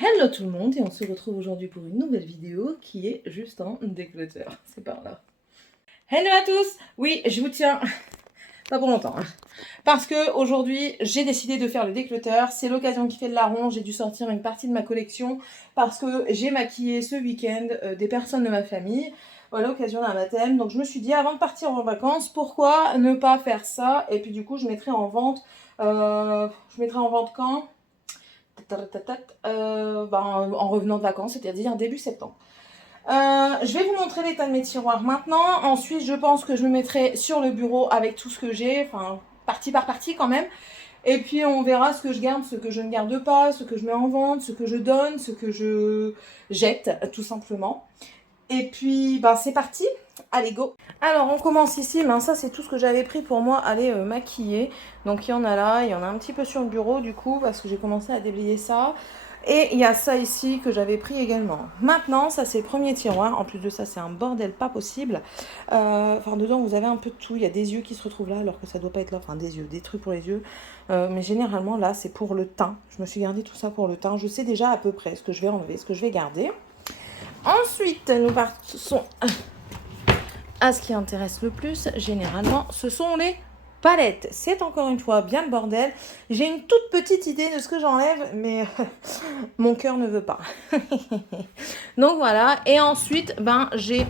Hello tout le monde et on se retrouve aujourd'hui pour une nouvelle vidéo qui est juste en déclutter. C'est par là. Hello à tous. Oui, je vous tiens pas pour longtemps. Parce que aujourd'hui, j'ai décidé de faire le déclutter. C'est l'occasion qui fait le larron. J'ai dû sortir une partie de ma collection parce que j'ai maquillé ce week-end des personnes de ma famille. Voilà, l'occasion d'un baptême. Donc je me suis dit, avant de partir en vacances, pourquoi ne pas faire ça? Et puis du coup, je mettrai en vente. Quand? En revenant de vacances, c'est-à-dire début septembre. Je vais vous montrer l'état de mes tiroirs maintenant. Ensuite, je pense que je me mettrai sur le bureau avec tout ce que j'ai, enfin, partie par partie quand même. Et puis, on verra ce que je garde, ce que je ne garde pas, ce que je mets en vente, ce que je donne, ce que je jette, tout simplement. Et puis, c'est parti. Allez, go. Alors, on commence ici. Ça, c'est tout ce que j'avais pris pour moi aller maquiller. Donc, il y en a là. Il y en a un petit peu sur le bureau, du coup, parce que j'ai commencé à déblayer ça. Et il y a ça ici que j'avais pris également. Maintenant, ça, c'est le premier tiroir. En plus de ça, c'est un bordel pas possible. Dedans, vous avez un peu de tout. Il y a des yeux qui se retrouvent là, alors que ça doit pas être là. Enfin, des yeux, des trucs pour les yeux. Mais généralement, là, c'est pour le teint. Je me suis gardé tout ça pour le teint. Je sais déjà à peu près ce que je vais enlever, ce que je vais garder. Ensuite, nous partons à ce qui intéresse le plus, généralement, ce sont les palettes. C'est encore une fois bien le bordel. J'ai une toute petite idée de ce que j'enlève, mais mon cœur ne veut pas. Donc voilà. Et ensuite, j'ai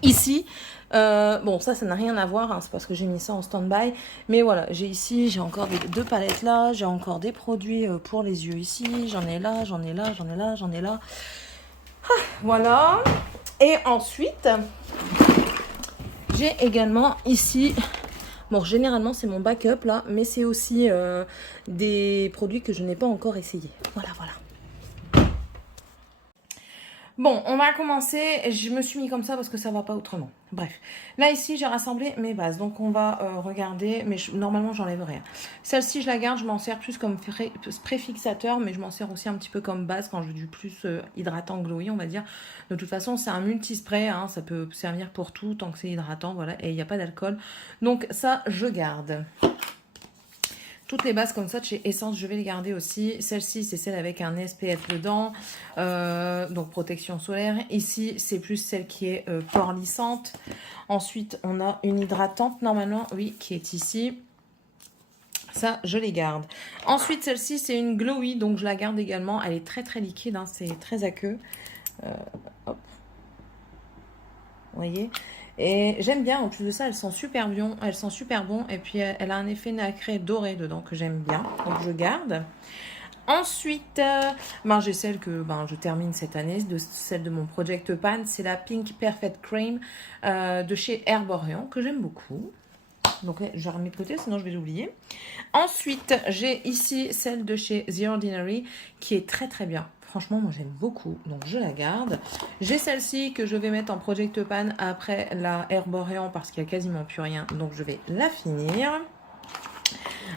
ici... ça n'a rien à voir, hein, c'est parce que j'ai mis ça en stand-by. Mais voilà, j'ai encore deux palettes là, j'ai encore des produits pour les yeux ici. J'en ai là, j'en ai là, j'en ai là, j'en ai là. Voilà. Et ensuite, j'ai également ici, généralement c'est mon backup là, mais c'est aussi des produits que je n'ai pas encore essayés. Voilà. Bon, on va commencer. Je me suis mis comme ça parce que ça va pas autrement. Bref, là ici j'ai rassemblé mes bases, donc on va regarder, mais normalement j'enlève rien. Celle-ci je la garde, je m'en sers plus comme préfixateur, mais je m'en sers aussi un petit peu comme base quand je veux du plus hydratant glowy, on va dire. De toute façon c'est un multispray, hein, ça peut servir pour tout tant que c'est hydratant, voilà, et il n'y a pas d'alcool. Donc ça je garde. Toutes les bases comme ça de chez Essence, je vais les garder aussi. Celle-ci, c'est celle avec un SPF dedans, donc protection solaire. Ici, c'est plus celle qui est port lissante. Ensuite, on a une hydratante, normalement, oui, qui est ici. Ça, je les garde. Ensuite, celle-ci, c'est une glowy, donc je la garde également. Elle est très, très liquide, hein, c'est très aqueux. Hop. Vous voyez ? Et j'aime bien, en plus de ça, elles sont super bon. Et puis, elle a un effet nacré doré dedans que j'aime bien. Donc, je garde. Ensuite, j'ai celle que je termine cette année, celle de mon Project Pan. C'est la Pink Perfect Cream de chez Herborian, que j'aime beaucoup. Donc, je la remets de côté, sinon je vais l'oublier. Ensuite, j'ai ici celle de chez The Ordinary, qui est très très bien. Franchement, moi j'aime beaucoup, donc je la garde. J'ai celle-ci que je vais mettre en Project Pan après la Herborian parce qu'il n'y a quasiment plus rien, donc je vais la finir.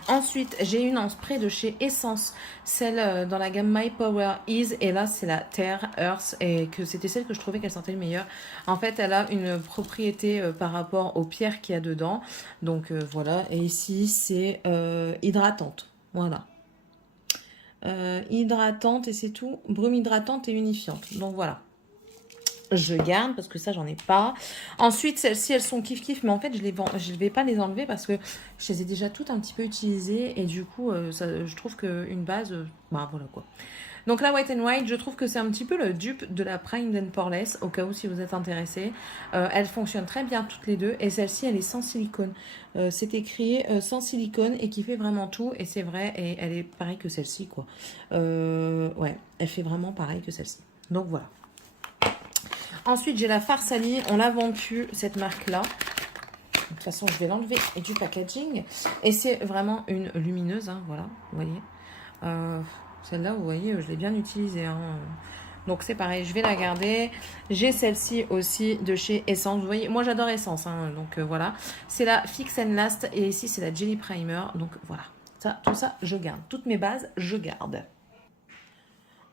Ensuite, j'ai une en spray de chez Essence, celle dans la gamme My Power Ease, et là c'est la Terre Earth, et que c'était celle que je trouvais qu'elle sentait le meilleur. En fait, elle a une propriété par rapport aux pierres qu'il y a dedans, donc voilà. Et ici c'est hydratante, voilà. Hydratante et c'est tout, brume hydratante et unifiante, donc voilà. Je garde parce que ça j'en ai pas. Ensuite celles-ci elles sont kiff mais en fait je vais pas les enlever parce que je les ai déjà toutes un petit peu utilisées et du coup je trouve qu'une base voilà quoi. Donc la Wet n Wild, je trouve que c'est un petit peu le dupe de la Primed and Poreless, au cas où si vous êtes intéressé. Elle fonctionne très bien toutes les deux et celle-ci elle est sans silicone. C'est écrit sans silicone et qui fait vraiment tout et c'est vrai et elle est pareille que celle-ci quoi. Ouais, elle fait vraiment pareil que celle-ci. Donc voilà. Ensuite, j'ai la Farsali. On la vend plus, cette marque-là. De toute façon, je vais l'enlever et du packaging. Et c'est vraiment une lumineuse, hein, voilà, vous voyez. Celle-là, vous voyez, je l'ai bien utilisée. Hein. Donc, c'est pareil, je vais la garder. J'ai celle-ci aussi de chez Essence. Vous voyez, moi, j'adore Essence. Hein, donc, voilà. C'est la Fix and Last. Et ici, c'est la Jelly Primer. Donc, voilà. Ça, tout ça, je garde. Toutes mes bases, je garde.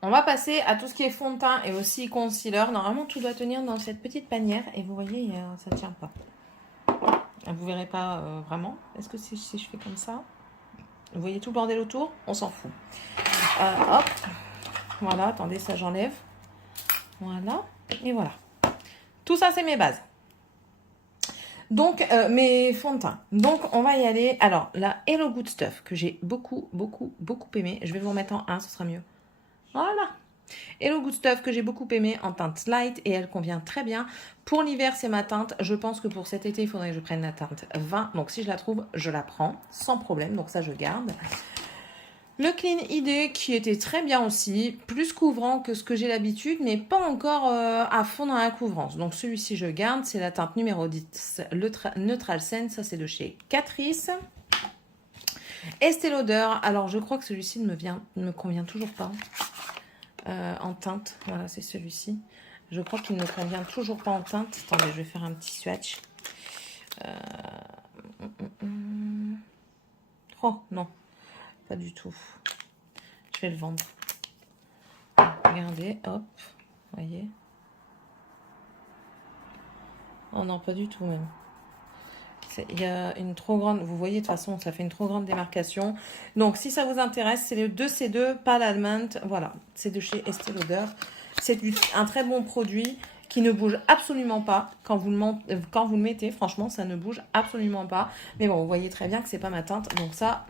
On va passer à tout ce qui est fond de teint et aussi concealer. Normalement, tout doit tenir dans cette petite panière. Et vous voyez, ça ne tient pas. Vous verrez pas vraiment. Est-ce que si je fais comme ça, vous voyez tout le bordel autour? On s'en fout. Hop. Voilà, attendez, ça j'enlève. Voilà, et voilà. Tout ça, c'est mes bases. Donc, mes fonds de teint. Donc, on va y aller. Alors, la Hello Good Stuff, que j'ai beaucoup aimé. Je vais vous remettre en 1, ce sera mieux. Voilà. Hello Good Stuff, que j'ai beaucoup aimé en teinte light. Et elle convient très bien. Pour l'hiver, c'est ma teinte. Je pense que pour cet été, il faudrait que je prenne la teinte 20. Donc, si je la trouve, je la prends sans problème. Donc, ça, je garde. Le Clean ID qui était très bien aussi, plus couvrant que ce que j'ai l'habitude, mais pas encore à fond dans la couvrance. Donc celui-ci je garde, c'est la teinte numéro 10, le Neutral Scent, ça c'est de chez Catrice. Estée Lauder, alors je crois que celui-ci ne me convient toujours pas en teinte, voilà c'est celui-ci. Je crois qu'il ne me convient toujours pas en teinte. Attendez, je vais faire un petit swatch. Oh non. Pas du tout. Je vais le vendre. Regardez, hop. Voyez. Oh non, pas du tout même. Il y a une trop grande... Vous voyez, de toute façon, ça fait une trop grande démarcation. Donc, si ça vous intéresse, c'est le 2C2 Pale Almond. Voilà, c'est de chez Estée Lauder. C'est un très bon produit qui ne bouge absolument pas quand vous le mettez. Franchement, ça ne bouge absolument pas. Mais bon, vous voyez très bien que c'est pas ma teinte. Donc ça...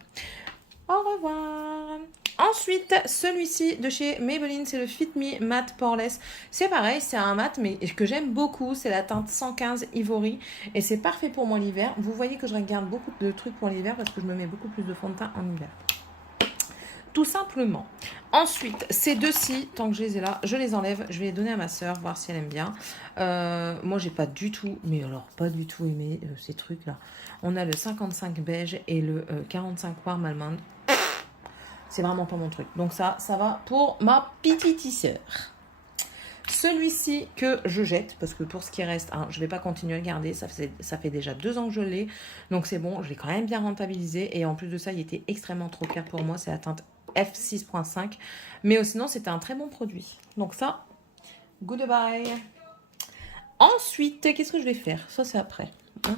Au revoir. Ensuite, celui-ci de chez Maybelline, c'est le Fit Me Matte Poreless. C'est pareil, c'est un mat, mais que j'aime beaucoup. C'est la teinte 115 Ivory. Et c'est parfait pour moi l'hiver. Vous voyez que je regarde beaucoup de trucs pour l'hiver parce que je me mets beaucoup plus de fond de teint en hiver. Tout simplement. Ensuite, ces deux-ci, tant que je les ai là, je les enlève. Je vais les donner à ma soeur, voir si elle aime bien. Moi, j'ai pas du tout, mais alors pas du tout aimé ces trucs-là. On a le 55 beige et le 45 warm almond. C'est vraiment pas mon truc. Donc ça va pour ma petite sœur. Celui-ci que je jette, parce que pour ce qui reste, hein, je ne vais pas continuer à garder. Ça fait déjà 2 ans que je l'ai. Donc c'est bon, je l'ai quand même bien rentabilisé. Et en plus de ça, il était extrêmement trop clair pour moi. C'est la teinte F6.5. Mais sinon, c'était un très bon produit. Donc ça, goodbye. Ensuite, qu'est-ce que je vais faire? Ça, c'est après. Hein,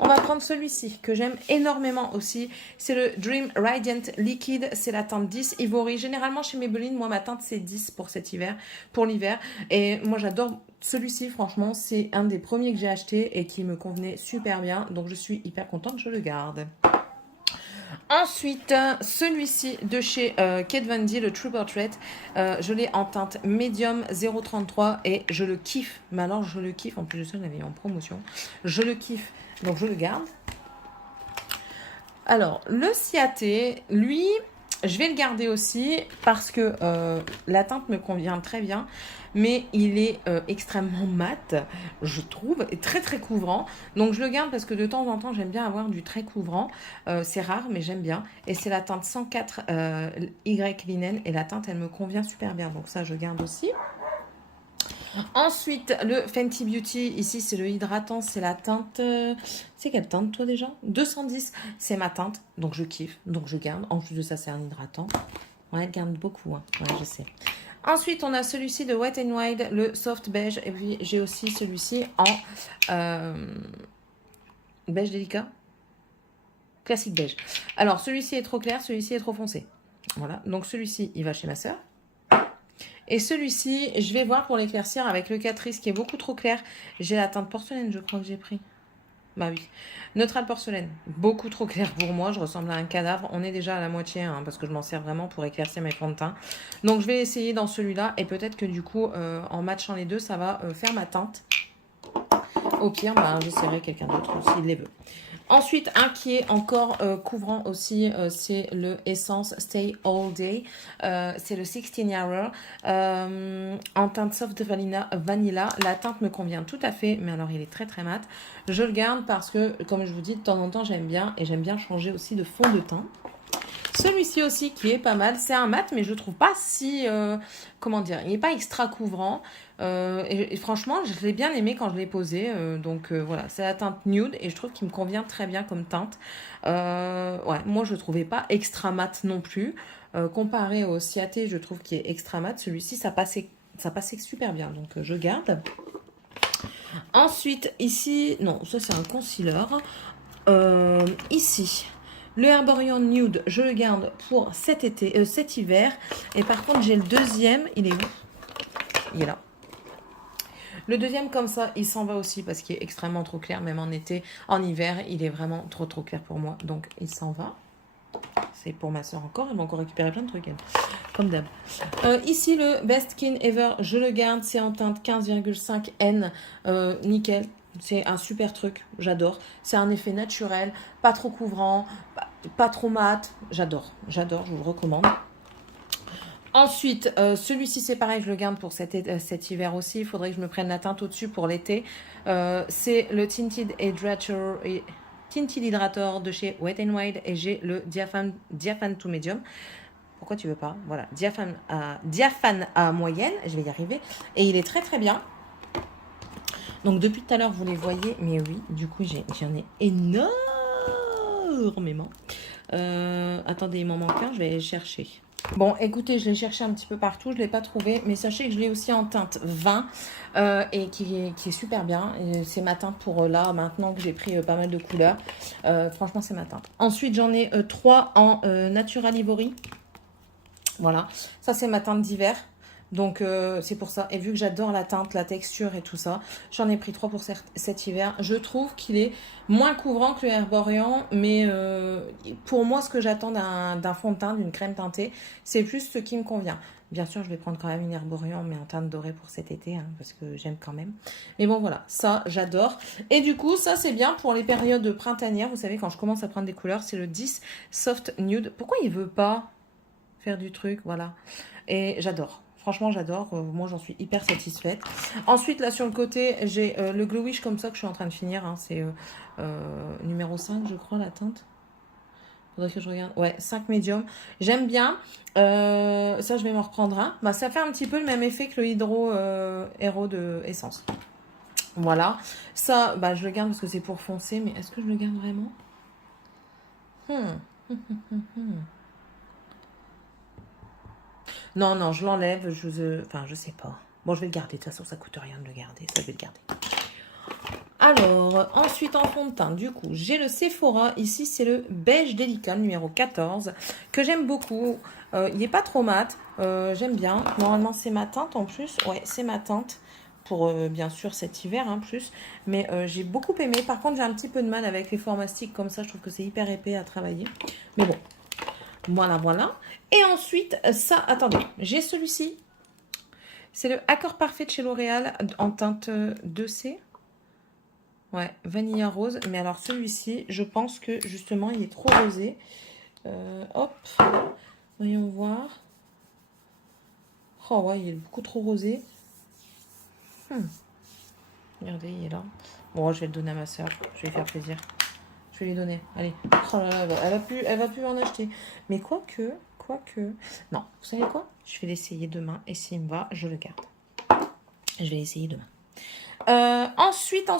on va prendre celui-ci que j'aime énormément aussi. C'est le Dream Radiant Liquid. C'est la teinte 10 Ivory. Généralement chez Maybelline, moi ma teinte c'est 10 pour cet hiver, pour l'hiver. Et moi j'adore celui-ci, franchement. C'est un des premiers que j'ai acheté et qui me convenait super bien. Donc je suis hyper contente, je le garde. Ensuite, celui-ci de chez Kate Von D, le True Portrait, je l'ai en teinte médium 0,33 et je le kiffe. Mais alors, je le kiffe. En plus de ça, je l'avais en promotion. Je le kiffe, donc je le garde. Alors, le Ciaté, lui, je vais le garder aussi parce que la teinte me convient très bien. Mais il est extrêmement mat, je trouve, et très très couvrant. Donc je le garde parce que de temps en temps, j'aime bien avoir du très couvrant. C'est rare, mais j'aime bien. Et c'est la teinte 104 Y Linen. Et la teinte, elle me convient super bien. Donc ça, je garde aussi. Ensuite, le Fenty Beauty, ici c'est le hydratant, c'est la teinte, c'est quelle teinte toi déjà? 210, c'est ma teinte, donc je kiffe, donc je garde. En plus de ça, c'est un hydratant. Ouais, elle garde beaucoup, hein. Ouais, je sais. Ensuite, on a celui-ci de Wet n Wild, le Soft Beige, et puis j'ai aussi celui-ci en beige délicat, classique beige. Alors, celui-ci est trop clair, celui-ci est trop foncé. Voilà, donc celui-ci, il va chez ma soeur. Et celui-ci, je vais voir pour l'éclaircir avec le Catrice qui est beaucoup trop clair. J'ai la teinte porcelaine, je crois que j'ai pris. Bah oui. Neutral porcelaine, beaucoup trop clair pour moi. Je ressemble à un cadavre. On est déjà à la moitié hein, parce que je m'en sers vraiment pour éclaircir mes fonds de teint. Donc je vais essayer dans celui-là et peut-être que du coup, en matchant les deux, ça va faire ma teinte. Au pire, bah, j'essaierai quelqu'un d'autre s'il les veut. Ensuite, un qui est encore couvrant aussi, c'est le Essence Stay All Day. C'est le 16 Hour en teinte Soft Vanilla. La teinte me convient tout à fait, mais alors il est très très mat. Je le garde parce que, comme je vous dis, de temps en temps, j'aime bien. Et j'aime bien changer aussi de fond de teint. Celui-ci aussi qui est pas mal, c'est un mat, mais je trouve pas si, comment dire, il n'est pas extra couvrant. Et franchement, je l'ai bien aimé quand je l'ai posé. Donc voilà, c'est la teinte nude et je trouve qu'il me convient très bien comme teinte. Ouais, moi je le trouvais pas extra mat non plus. Comparé au Ciaté, je trouve qu'il est extra mat. Celui-ci, ça passait super bien, donc je garde. Ensuite, ici, non, ça c'est un concealer. Ici. Le Herborian Nude, je le garde pour cet été, cet hiver. Et par contre, j'ai le deuxième. Il est où? Il est là. Le deuxième, comme ça, il s'en va aussi parce qu'il est extrêmement trop clair. Même en été, en hiver, il est vraiment trop clair pour moi. Donc, il s'en va. C'est pour ma soeur encore. Elle va encore récupérer plein de trucs, elle. Comme d'hab. Ici, le Best Skin Ever, je le garde. C'est en teinte 15,5 N. Nickel. C'est un super truc. J'adore. C'est un effet naturel. Pas trop couvrant. Pas trop mat. J'adore. J'adore. Je vous le recommande. Ensuite, celui-ci, c'est pareil, je le garde pour cet hiver aussi. Il faudrait que je me prenne la teinte au-dessus pour l'été. C'est le Tinted Hydrator de chez Wet n Wild et j'ai le Diaphane to Medium. Pourquoi tu veux pas? Voilà, Diaphane à moyenne, je vais y arriver. Et il est très bien. Donc depuis tout à l'heure, vous les voyez, mais oui, du coup, j'en ai énormément. Attendez, il m'en manque un, je vais aller le chercher. Bon, écoutez, je l'ai cherché un petit peu partout, je ne l'ai pas trouvé, mais sachez que je l'ai aussi en teinte 20 et qui est super bien. C'est ma teinte pour là, maintenant que j'ai pris pas mal de couleurs. Franchement, c'est ma teinte. Ensuite, j'en ai 3 en Natural Ivory. Voilà, ça c'est ma teinte d'hiver. Donc c'est pour ça, et vu que j'adore la teinte, la texture et tout ça, j'en ai pris 3 pour cet hiver. Je trouve qu'il est moins couvrant que le Herborian, mais pour moi ce que j'attends d'un fond de teint, d'une crème teintée, c'est plus ce qui me convient. Bien sûr je vais prendre quand même une Herborian, mais en teinte dorée pour cet été, hein, parce que j'aime quand même. Mais bon voilà, ça j'adore. Et du coup ça c'est bien pour les périodes printanières, vous savez quand je commence à prendre des couleurs, c'est le 10 Soft Nude. Pourquoi il veut pas faire du truc, voilà. Et j'adore. Franchement, j'adore. Moi, j'en suis hyper satisfaite. Ensuite, là, sur le côté, j'ai le Glowish comme ça que je suis en train de finir. Hein. C'est numéro 5, je crois, la teinte. Faudrait que je regarde. Ouais, 5 médium. J'aime bien. Ça, je vais m'en reprendre un. Bah, ça fait un petit peu le même effet que le Hero de Essence. Voilà. Ça, bah, je le garde parce que c'est pour foncer. Mais est-ce que je le garde vraiment? Non, je l'enlève. Enfin, je sais pas. Bon, je vais le garder. De toute façon, ça coûte rien de le garder. Ça, je vais le garder. Alors, ensuite, en fond de teint, du coup, j'ai le Sephora. Ici, c'est le beige délicat, numéro 14, que j'aime beaucoup. Il n'est pas trop mat. J'aime bien. Normalement, c'est ma teinte en plus. Ouais, c'est ma teinte. Pour, bien sûr, cet hiver, hein, plus. Mais j'ai beaucoup aimé. Par contre, j'ai un petit peu de mal avec les formats stick comme ça. Je trouve que c'est hyper épais à travailler. Mais bon. Voilà. Et ensuite, ça, attendez, j'ai celui-ci. C'est le Accord Parfait de chez L'Oréal en teinte 2C. Ouais, Vanilla Rose. Mais alors celui-ci, je pense que justement, il est trop rosé. Hop, voyons voir. Oh ouais, il est beaucoup trop rosé. Regardez, il est là. Bon, je vais le donner à ma soeur. Je vais lui faire plaisir. Je vais lui donner. Allez. Oh là là, elle va plus en acheter. Mais quoique. Non, vous savez quoi? Je vais l'essayer demain. Et s'il me va, je le garde. Je vais l'essayer demain. Ensuite,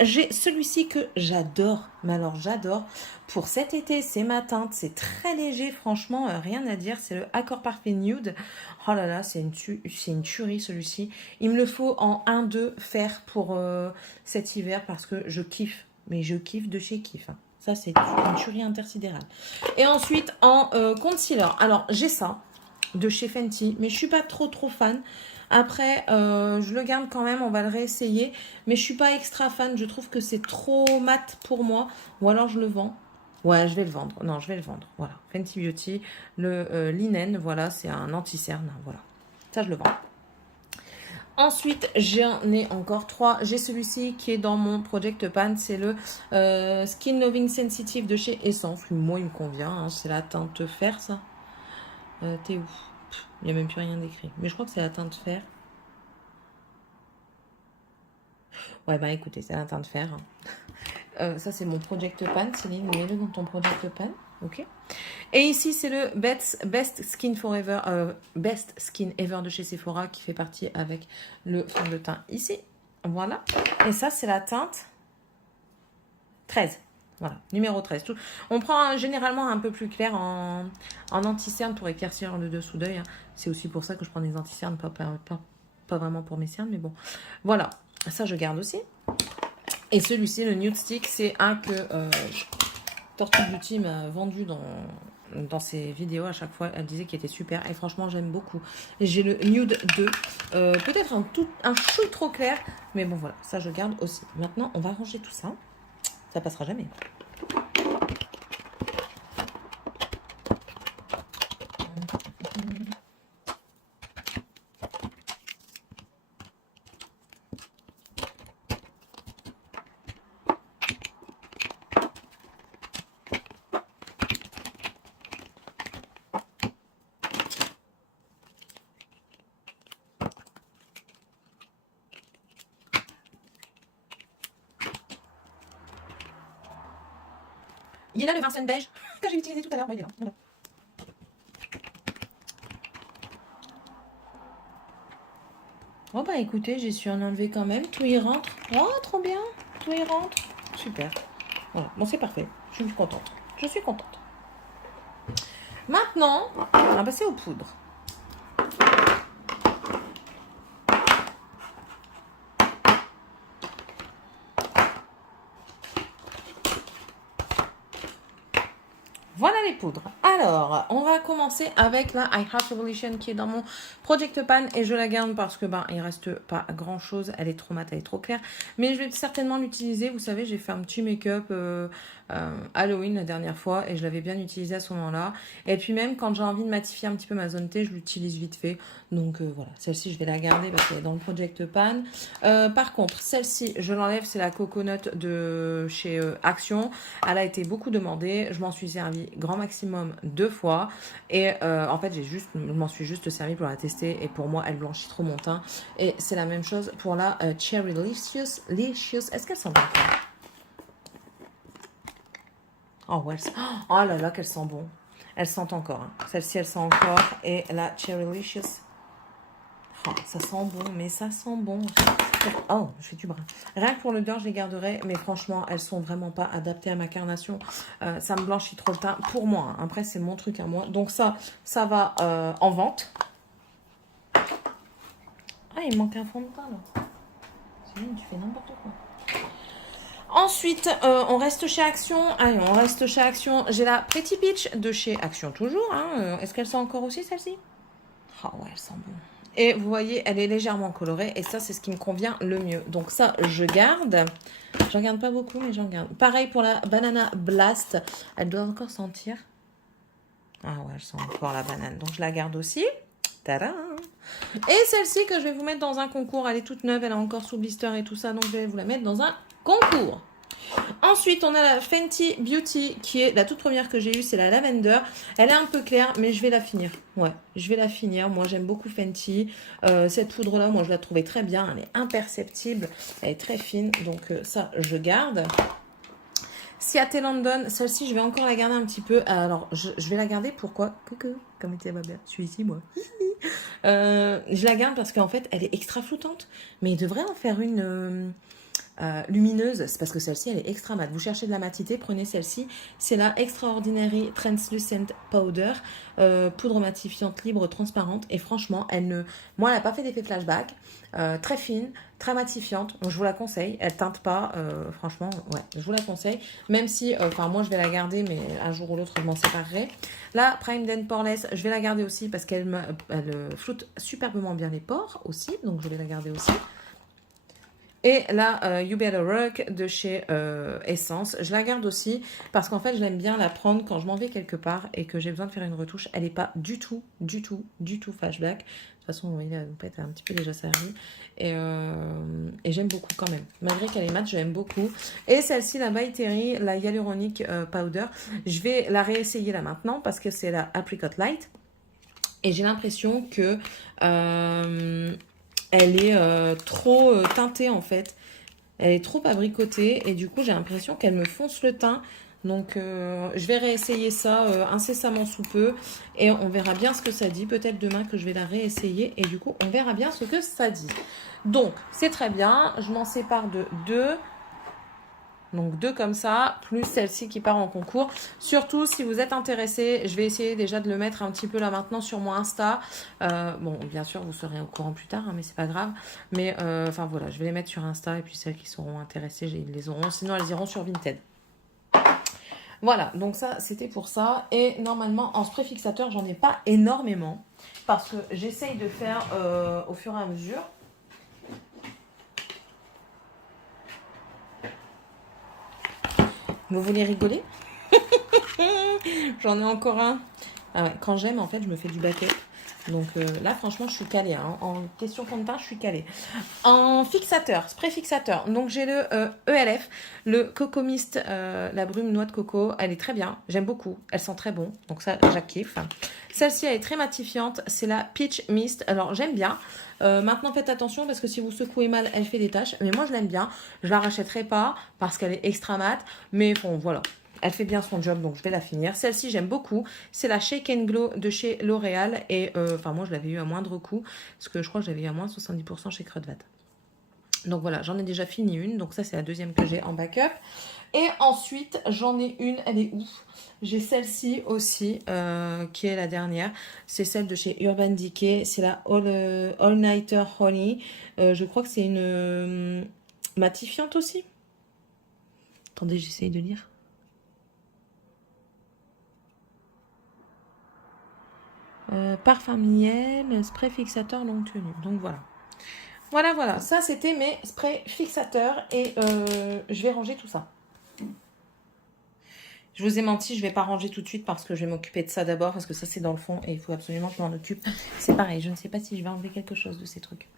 j'ai celui-ci que j'adore. Mais alors, j'adore. Pour cet été, c'est ma teinte. C'est très léger, franchement. Rien à dire. C'est le Accord Parfait Nude. Oh là là, c'est une tuerie, celui-ci. Il me le faut en 1-2 faire pour cet hiver parce que je kiffe. Mais je kiffe de chez Kiff. Hein. Ça, c'est une tuerie intersidérale. Et ensuite, en concealer. Alors, j'ai ça de chez Fenty. Mais je suis pas trop fan. Après, je le garde quand même. On va le réessayer. Mais je suis pas extra fan. Je trouve que c'est trop mat pour moi. Ou alors, je le vends. Ouais, je vais le vendre. Non, je vais le vendre. Voilà. Fenty Beauty. Le linen. Voilà, c'est un anti-cerne. Voilà. Ça, je le vends. Ensuite, j'en ai encore 3. J'ai celui-ci qui est dans mon Project Pan. C'est le Skin Loving Sensitive de chez Essence. Moi, il me convient. Hein. C'est la teinte fer, ça. T'es où? Il n'y a même plus rien d'écrit. Mais je crois que c'est la teinte fer. Ouais, bah écoutez, c'est la teinte fer. Hein. Ça, c'est mon Project Pan. Céline, mets-le dans ton Project Pan. Ok. Et ici, c'est le Best Skin Ever de chez Sephora qui fait partie avec le fond de teint ici. Voilà. Et ça, c'est la teinte 13. Voilà, numéro 13. On prend généralement un peu plus clair en anti-cerne pour éclaircir le dessous d'œil. Hein. C'est aussi pour ça que je prends des anti-cernes, pas vraiment pour mes cernes, mais bon. Voilà, ça, je garde aussi. Et celui-ci, le Nude Stick, c'est un que Tortue Beauty m'a vendu dans ses vidéos à chaque fois. Elle disait qu'il était super. Et franchement, j'aime beaucoup. J'ai le Nude 2. Peut-être un chouille trop clair. Mais bon, voilà. Ça, je garde aussi. Maintenant, on va ranger tout ça. Ça passera jamais. Il est là le Vincent beige que j'ai utilisé tout à l'heure. Il est là. Voilà. Oh bah écoutez, j'ai su en enlever quand même. Tout y rentre. Oh, trop bien. Tout y rentre. Super. Voilà. Bon, c'est parfait. Je suis contente. Je suis contente. Maintenant, on va passer aux poudres. Voilà les poudres. Alors, on va commencer avec la I Heart Revolution qui est dans mon Project Pan et je la garde parce que il reste pas grand chose. Elle est trop mat, elle est trop claire. Mais je vais certainement l'utiliser. Vous savez, j'ai fait un petit make-up Halloween la dernière fois et je l'avais bien utilisé à ce moment-là. Et puis même quand j'ai envie de matifier un petit peu ma zone T, je l'utilise vite fait. Donc voilà, celle-ci je vais la garder parce qu'elle est dans le Project Pan. Par contre, celle-ci, je l'enlève, c'est la Coconut de chez Action. Elle a été beaucoup demandée. Je m'en suis servi grand maximum 2 fois. Et en fait, je m'en suis juste servi pour la tester. Et pour moi, elle blanchit trop mon teint. Et c'est la même chose pour la Cherry Licious. Est-ce qu'elle sent bon? Oh, ouais, oh là là, qu'elle sent bon. Elle sent encore. Hein. Celle-ci, elle sent encore. Et la Cherry Licious. Oh, ça sent bon, mais ça sent bon. Oh, je fais du brin. Rien que pour l'odeur, je les garderai. Mais franchement, elles sont vraiment pas adaptées à ma carnation. Ça me blanchit trop le teint. Pour moi, hein. Après, c'est mon truc à moi. Donc ça va en vente. Ah, il manque un fond de teint, là. Céline, tu fais n'importe quoi. Ensuite, on reste chez Action. Allez, on reste chez Action. J'ai la Pretty Peach de chez Action toujours. Hein. Est-ce qu'elle sent encore aussi, celle-ci? Oh ouais, elle sent bon. Et vous voyez, elle est légèrement colorée. Et ça, c'est ce qui me convient le mieux. Donc ça, je garde. J'en garde pas beaucoup, mais j'en garde. Pareil pour la Banana Blast. Elle doit encore sentir. Ah ouais, elle sent encore la banane. Donc je la garde aussi. Tadam! Et celle-ci que je vais vous mettre dans un concours. Elle est toute neuve, elle est encore sous blister et tout ça. Donc je vais vous la mettre dans un concours. Ensuite, on a la Fenty Beauty qui est la toute première que j'ai eue, c'est la Lavender. Elle est un peu claire, mais je vais la finir. Ouais, je vais la finir. Moi, j'aime beaucoup Fenty. Cette poudre-là, moi, je la trouvais très bien. Elle est imperceptible. Elle est très fine. Donc, ça, je garde. Seattle London, celle-ci, je vais encore la garder un petit peu. Alors, je vais la garder. Pourquoi? Coucou, comment tu vas bien? Je suis ici, moi. Je la garde parce qu'en fait, elle est extra floutante. Mais il devrait en faire une... lumineuse, c'est parce que celle-ci elle est extra mat. Vous cherchez de la matité, prenez celle-ci. C'est la Extraordinary Translucent Powder, poudre matifiante libre transparente. Et franchement, moi, elle n'a pas fait d'effet flashback. Très fine, très matifiante. Donc, je vous la conseille. Elle teinte pas. Franchement, ouais, je vous la conseille. Même si, moi, je vais la garder, mais un jour ou l'autre, je m'en séparerai. La Prime Den Poreless, je vais la garder aussi parce qu'elle floute superbement bien les pores aussi. Donc, je vais la garder aussi. Et la You Better Rock de chez Essence, je la garde aussi parce qu'en fait, je l'aime bien la prendre quand je m'en vais quelque part et que j'ai besoin de faire une retouche. Elle n'est pas du tout flashback. De toute façon, vous voyez, la houppette est un petit peu déjà servie. Et j'aime beaucoup quand même. Malgré qu'elle est mate, j'aime beaucoup. Et celle-ci, la By Terry, la Hyaluronic Powder, je vais la réessayer là maintenant parce que c'est la Apricot Light. Et j'ai l'impression que... elle est trop teintée en fait. Elle est trop abricotée et du coup j'ai l'impression qu'elle me fonce le teint. Donc je vais réessayer ça incessamment sous peu et on verra bien ce que ça dit. Peut-être demain que je vais la réessayer et du coup on verra bien ce que ça dit. Donc c'est très bien, je m'en sépare de 2. Donc 2 comme ça, plus celle-ci qui part en concours. Surtout si vous êtes intéressé, je vais essayer déjà de le mettre un petit peu là maintenant sur mon Insta. Bon, bien sûr, vous serez au courant plus tard, hein, mais c'est pas grave. Mais voilà, je vais les mettre sur Insta et puis celles qui seront intéressées, ils les auront. Sinon, elles iront sur Vinted. Voilà, donc ça, c'était pour ça. Et normalement, en spray fixateur, j'en ai pas énormément. Parce que j'essaye de faire au fur et à mesure. Vous voulez rigoler? J'en ai encore un. Ah ouais, quand j'aime, en fait, je me fais du backup. Donc là, franchement, je suis calée. Hein. En question fond de teint, je suis calée. En fixateur, spray fixateur. Donc j'ai le ELF, le Coco Mist, la brume noix de coco. Elle est très bien. J'aime beaucoup. Elle sent très bon. Donc ça, j'akiffe. Celle-ci, elle est très matifiante. C'est la Peach Mist. Alors j'aime bien. Maintenant, faites attention parce que si vous secouez mal, elle fait des taches. Mais moi, je l'aime bien. Je la rachèterai pas parce qu'elle est extra mat. Mais bon, voilà. Elle fait bien son job, donc je vais la finir. Celle-ci, j'aime beaucoup. C'est la Shake and Glow de chez L'Oréal. Et enfin, moi, je l'avais eu à moindre coût. Parce que je crois que j'avais eu à moins 70% chez Crudvat. Donc voilà, j'en ai déjà fini une. Donc ça, c'est la deuxième que j'ai en backup. Et ensuite, j'en ai une. Elle est où? J'ai celle-ci aussi, qui est la dernière. C'est celle de chez Urban Decay. C'est la All Nighter Honey. Je crois que c'est une matifiante aussi. Attendez, j'essaye de lire. Parfum miel, spray fixateur longue tenue. Donc voilà. Voilà. Ça, c'était mes sprays fixateurs. Et je vais ranger tout ça. Je vous ai menti, je ne vais pas ranger tout de suite parce que je vais m'occuper de ça d'abord. Parce que ça, c'est dans le fond et il faut absolument que je m'en occupe. C'est pareil, je ne sais pas si je vais enlever quelque chose de ces trucs.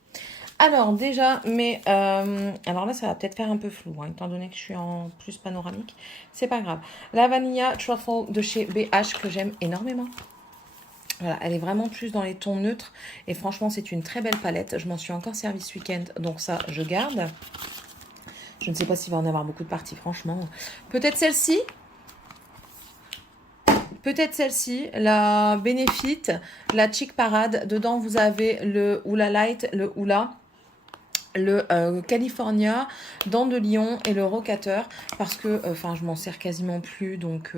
Alors, déjà, alors là, ça va peut-être faire un peu flou, hein, étant donné que je suis en plus panoramique. C'est pas grave. La Vanilla Truffle de chez BH que j'aime énormément. Voilà, elle est vraiment plus dans les tons neutres. Et franchement, c'est une très belle palette. Je m'en suis encore servi ce week-end. Donc ça, je garde. Je ne sais pas s'il va en avoir beaucoup de parties, franchement. Peut-être celle-ci. Peut-être celle-ci, la Benefit, la Chic Parade. Dedans, vous avez le Hula Light, le Hula, le California, Dents de Lion et le Rocateur. Parce que, je m'en sers quasiment plus. Donc,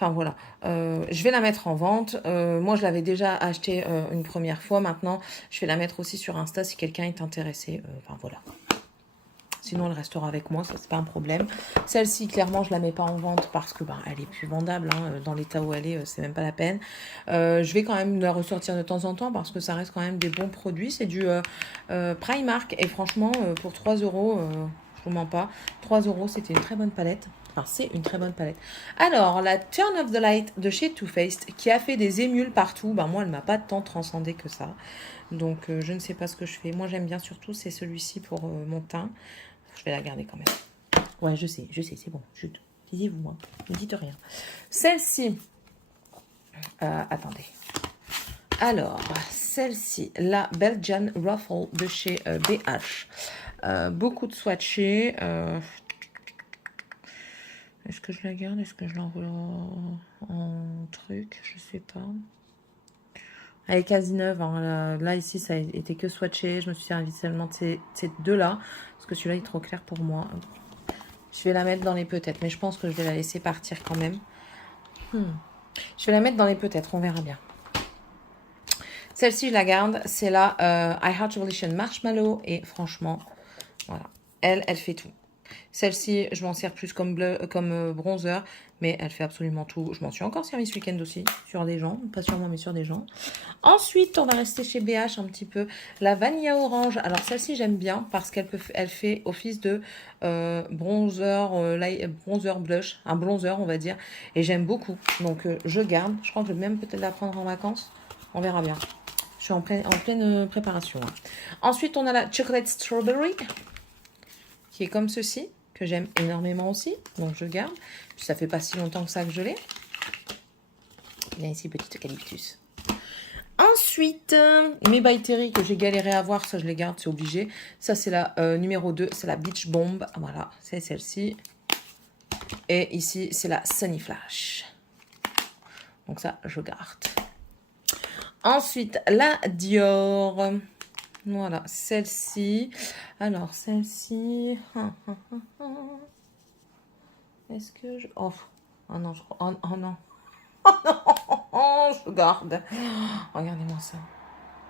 voilà. Je vais la mettre en vente. Moi, je l'avais déjà acheté une première fois. Maintenant, je vais la mettre aussi sur Insta si quelqu'un est intéressé. Voilà. Sinon, elle restera avec moi, ça, c'est pas un problème. Celle-ci, clairement, je la mets pas en vente parce que elle est plus vendable. Hein, dans l'état où elle est, c'est même pas la peine. Je vais quand même la ressortir de temps en temps parce que ça reste quand même des bons produits. C'est du Primark et franchement, pour 3 euros, je vous mens pas, 3 euros, c'était une très bonne palette. Enfin, c'est une très bonne palette. Alors, la Turn of the Light de chez Too Faced qui a fait des émules partout. Moi, elle m'a pas tant transcendé que ça. Donc, je ne sais pas ce que je fais. Moi, j'aime bien surtout, c'est celui-ci pour mon teint. Je vais la garder quand même. Ouais, je sais, c'est bon. Chut. Taisez-vous, hein. Ne dites rien. Celle-ci. Attendez. Alors, celle-ci, la Belgian Ruffle de chez BH. Beaucoup de swatchés. Est-ce que je la garde? Est-ce que je l'envoie en truc? Je sais pas. Elle est quasi neuve. Hein. Là, ici, ça a été que swatché. Je me suis servi seulement de ces deux-là. Parce que celui-là est trop clair pour moi. Je vais la mettre dans les peut-être. Mais je pense que je vais la laisser partir quand même. Je vais la mettre dans les peut-être. On verra bien. Celle-ci, je la garde. C'est la I Heart Revolution Marshmallow. Et franchement, voilà. Elle fait tout. Celle-ci, je m'en sers plus comme bronzer, mais elle fait absolument tout. Je m'en suis encore servi ce week-end aussi, sur des gens, pas sur moi, mais sur des gens. Ensuite, on va rester chez BH un petit peu. La Vanilla Orange, alors celle-ci, j'aime bien parce qu'elle fait office de bronzer, bronzer blush, un bronzer, on va dire, et j'aime beaucoup. Donc, je garde. Je crois que je vais même peut-être la prendre en vacances. On verra bien. Je suis en pleine préparation. Hein. Ensuite, on a la Chocolate Strawberry, qui est comme ceci, que j'aime énormément aussi, donc je garde. Ça fait pas si longtemps que ça que je l'ai. Il y a ici petit eucalyptus. Ensuite, mes By Terry que j'ai galéré à voir, ça je les garde, c'est obligé. Ça c'est la numéro 2, c'est la Beach Bomb, voilà, c'est celle-ci. Et ici c'est la Sunny Flash. Donc ça je garde. Ensuite, la Dior. Voilà, celle-ci. Alors, celle-ci. Est-ce que je... Oh non, je crois... Oh non. Oh non, je garde. Regardez-moi ça.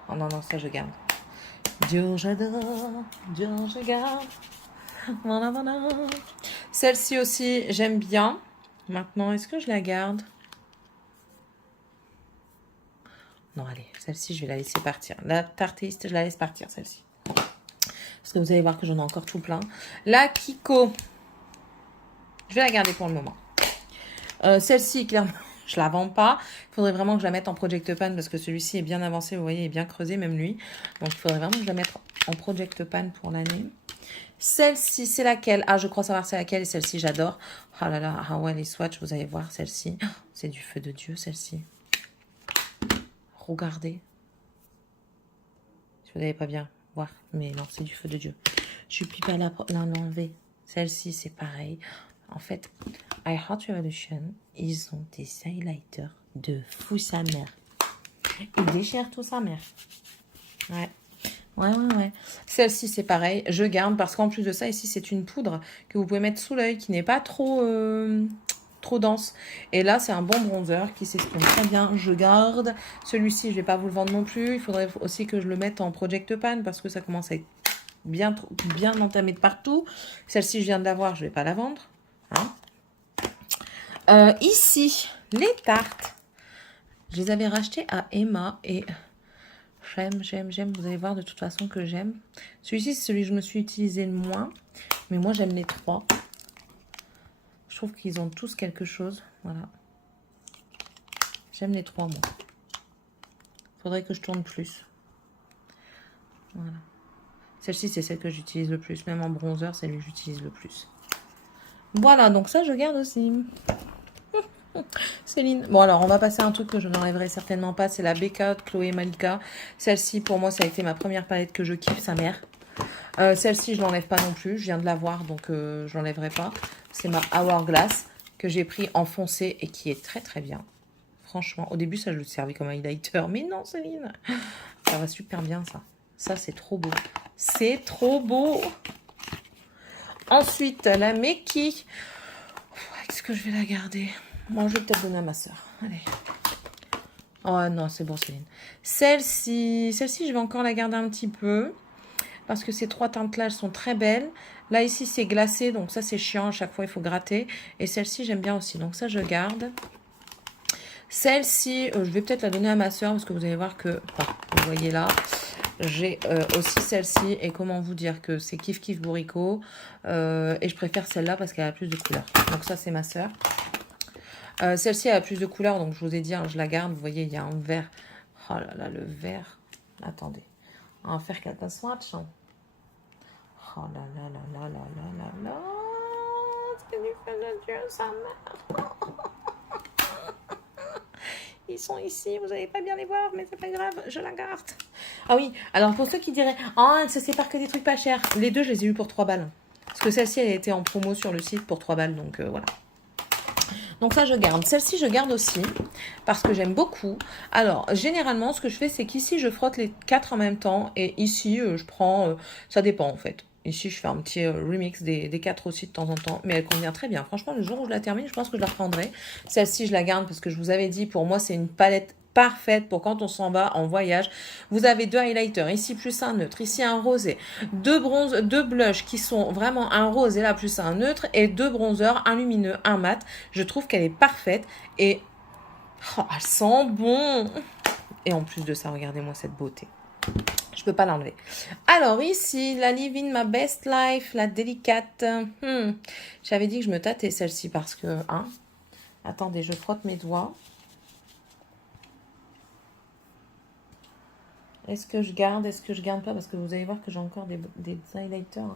Oh non, ça, je garde. Dior, j'adore. Dior, je garde. Voilà. Celle-ci aussi, j'aime bien. Maintenant, est-ce que je la garde? Non, allez, celle-ci, je vais la laisser partir. La Tarteiste, je la laisse partir, celle-ci. Parce que vous allez voir que j'en ai encore tout plein. La Kiko, je vais la garder pour le moment. Celle-ci, clairement, je la vends pas. Il faudrait vraiment que je la mette en Project Pan parce que celui-ci est bien avancé, vous voyez, il est bien creusé, même lui. Donc, il faudrait vraiment que je la mette en Project Pan pour l'année. Celle-ci, c'est laquelle? Ah, je crois savoir c'est laquelle. Et celle-ci, j'adore. Oh là là, ah ouais, les swatchs, vous allez voir, celle-ci. C'est du feu de Dieu, celle-ci. Regardez. Si vous n'allez pas bien voir, mais non, c'est du feu de Dieu. Je ne puis pas l'enlever. Celle-ci, c'est pareil. En fait, I Heart Revolution, ils ont des highlighters de fou sa mère. Ils déchirent tout sa mère. Ouais. Ouais. Celle-ci, c'est pareil. Je garde parce qu'en plus de ça, ici, c'est une poudre que vous pouvez mettre sous l'œil qui n'est pas trop dense. Et là, c'est un bon bronzer qui s'exprime très bien. Je garde. Celui-ci, je ne vais pas vous le vendre non plus. Il faudrait aussi que je le mette en Project Pan parce que ça commence à être bien entamé de partout. Celle-ci, je viens de l'avoir. Je ne vais pas la vendre. Hein. Ici, les tartes. Je les avais rachetées à Emma et... J'aime. Vous allez voir de toute façon que j'aime. Celui-ci, c'est celui que je me suis utilisé le moins. Mais moi, j'aime les trois. Je trouve qu'ils ont tous quelque chose. Voilà. J'aime les trois, moi. Faudrait que je tourne plus. Voilà. Celle-ci, c'est celle que j'utilise le plus. Même en bronzer, c'est celle que j'utilise le plus. Voilà, donc ça, je garde aussi. Céline. Bon, alors, on va passer à un truc que je n'enlèverai certainement pas. C'est la Becca de Chloé Malika. Celle-ci, pour moi, ça a été ma première palette que je kiffe, sa mère. Celle-ci, je ne l'enlève pas non plus. Je viens de la voir, donc je ne l'enlèverai pas. C'est ma Hourglass que j'ai pris en foncé et qui est très, très bien. Franchement, au début, ça, je le servais comme un highlighter. Mais non, Céline. Ça va super bien, ça. Ça, c'est trop beau. C'est trop beau. Ensuite, la Meki. Est-ce que je vais la garder? Moi, je vais peut-être donner à ma soeur. Allez. Oh non, c'est bon, Céline. Celle-ci, je vais encore la garder un petit peu. Parce que ces trois teintes-là, elles sont très belles. Là, ici, c'est glacé. Donc ça, c'est chiant. À chaque fois, il faut gratter. Et celle-ci, j'aime bien aussi. Donc ça, je garde. Celle-ci, je vais peut-être la donner à ma soeur. Parce que vous allez voir que, enfin, vous voyez là, j'ai aussi celle-ci. Et comment vous dire que c'est Kif Kif Bourrico. Et je préfère celle-là parce qu'elle a plus de couleurs. Donc ça, c'est ma soeur. Celle-ci a plus de couleurs, donc je vous ai dit, hein, je la garde. Vous voyez, il y a un vert. Oh là là, le vert. Attendez. On va faire quelques swatchs. Hein. Oh là là là là là là là là. C'est du feu de Dieu, sa mère. Ils sont ici, vous n'allez pas bien les voir, mais c'est pas grave, je la garde. Ah oui, alors pour ceux qui diraient, oh, elle se sépare que des trucs pas chers. Les deux, je les ai eu pour 3 balles. Parce que celle-ci, elle a été en promo sur le site pour 3 balles, donc voilà. Donc ça, je garde. Celle-ci, je garde aussi parce que j'aime beaucoup. Alors, généralement, ce que je fais, c'est qu'ici, je frotte les 4 en même temps. Et ici, je prends... ça dépend, en fait. Ici, je fais un petit remix des 4 aussi de temps en temps. Mais elle convient très bien. Franchement, le jour où je la termine, je pense que je la reprendrai. Celle-ci, je la garde parce que je vous avais dit, pour moi, c'est une palette parfaite pour quand on s'en va en voyage. Vous avez 2 highlighters, ici plus un neutre, ici un rosé, 2 bronzes, 2 blushs qui sont vraiment un rose et là plus un neutre et 2 bronzers, un lumineux, un mat. Je trouve qu'elle est parfaite et oh, elle sent bon. Et en plus de ça, regardez-moi cette beauté. Je peux pas l'enlever. Alors ici, la Living My Best Life, la délicate. J'avais dit que je me tâtais celle-ci parce que... Hein, attendez, je frotte mes doigts. Est-ce que je garde? Est-ce que je garde pas? Parce que vous allez voir que j'ai encore des highlighters.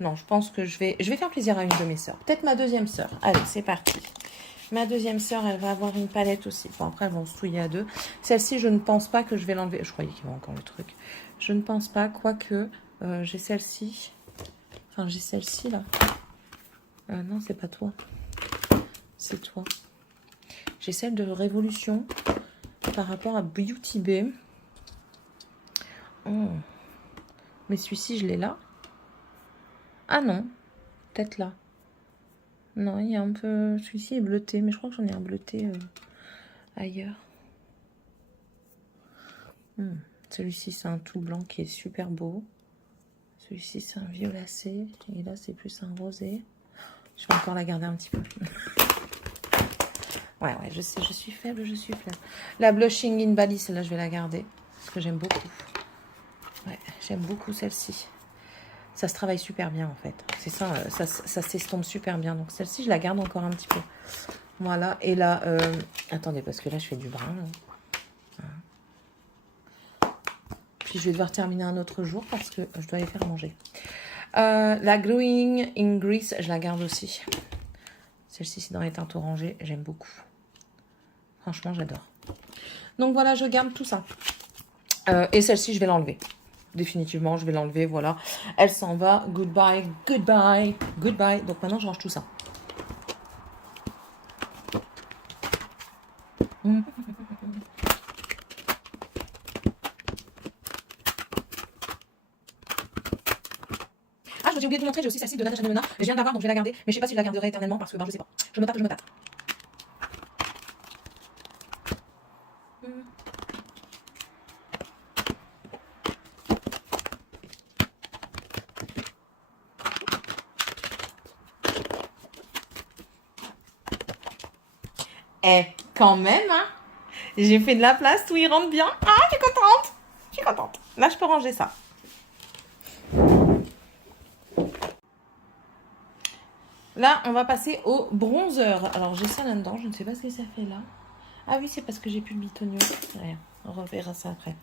Non, je pense que je vais faire plaisir à une de mes sœurs. Peut-être ma deuxième sœur. Allez, c'est parti. Ma deuxième sœur, elle va avoir une palette aussi. Bon, après, elles vont se touiller à 2. Celle-ci, je ne pense pas que je vais l'enlever. Je croyais qu'il y avait encore le truc. Je ne pense pas, quoique j'ai celle-ci. Enfin, j'ai celle-ci, là. Non, c'est pas toi. C'est toi. J'ai celle de Révolution par rapport à Beauty Bay. Oh. Mais celui-ci, je l'ai là. Ah non, peut-être là. Non, il y a un peu... Celui-ci est bleuté, mais je crois que j'en ai un bleuté ailleurs. Celui-ci, c'est un tout blanc qui est super beau. Celui-ci, c'est un violacé. Et là, c'est plus un rosé. Je vais encore la garder un petit peu. Ouais, je sais, je suis faible, je suis faible. La Blushing in Bali, celle-là, je vais la garder. Parce que j'aime beaucoup. Ouais, j'aime beaucoup celle-ci. Ça se travaille super bien, en fait. C'est ça, ça s'estompe super bien. Donc, celle-ci, je la garde encore un petit peu. Voilà. Et là, attendez, parce que là, je fais du brun. Puis, je vais devoir terminer un autre jour parce que je dois les faire manger. La Glowing in Grease, je la garde aussi. Celle-ci, c'est dans les teintes orangées. J'aime beaucoup. Franchement, j'adore. Donc, voilà, je garde tout ça. Et celle-ci, je vais l'enlever. Définitivement, je vais l'enlever, voilà. Elle s'en va. Goodbye, goodbye, goodbye. Donc, maintenant, je range tout ça. Ah, j'ai oublié de vous montrer, j'ai aussi celle-ci de Natasha Denona. Je viens de l'avoir, donc je vais la garder. Mais je sais pas si je la garderai éternellement parce que, ben, je sais pas. Je me tape, je me tape. Eh, quand même, hein. J'ai fait de la place, tout y rentre bien. Ah, je suis contente. Je suis contente. Là, je peux ranger ça. Là, on va passer au bronzer. Alors, j'ai ça là-dedans. Je ne sais pas ce que ça fait là. Ah oui, c'est parce que j'ai plus le bitonio. Rien. On reverra ça après.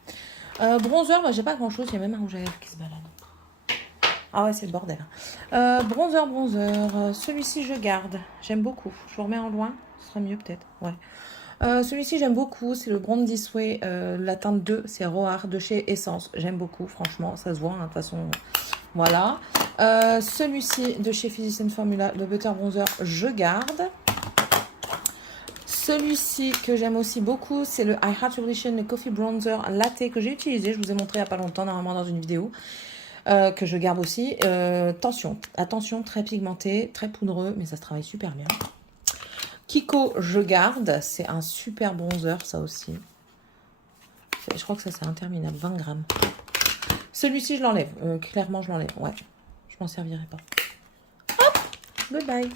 Bronzer, bah, j'ai pas grand-chose. Il y a même un rouge à lèvres qui se balade. Ah ouais, c'est le bordel. Bronzer. Celui-ci, je garde. J'aime beaucoup. Je vous remets en loin. Ce sera mieux peut-être. Ouais. Celui-ci, j'aime beaucoup. C'est le Brand This Way. La teinte 2, c'est Roar de chez Essence. J'aime beaucoup, franchement. Ça se voit, hein, de toute façon. Voilà. Celui-ci de chez Physician Formula, le Butter Bronzer, je garde. Celui-ci que j'aime aussi beaucoup, c'est le I Heart Revolution, le Coffee Bronzer Latte que j'ai utilisé. Je vous ai montré il n'y a pas longtemps, normalement dans une vidéo. Que je garde aussi. Attention, très pigmenté, très poudreux, mais ça se travaille super bien. Kiko, je garde. C'est un super bronzer, ça aussi. Je crois que ça, c'est interminable. 20 grammes. Celui-ci, je l'enlève. Clairement, je l'enlève. Ouais. Je m'en servirai pas. Hop, goodbye.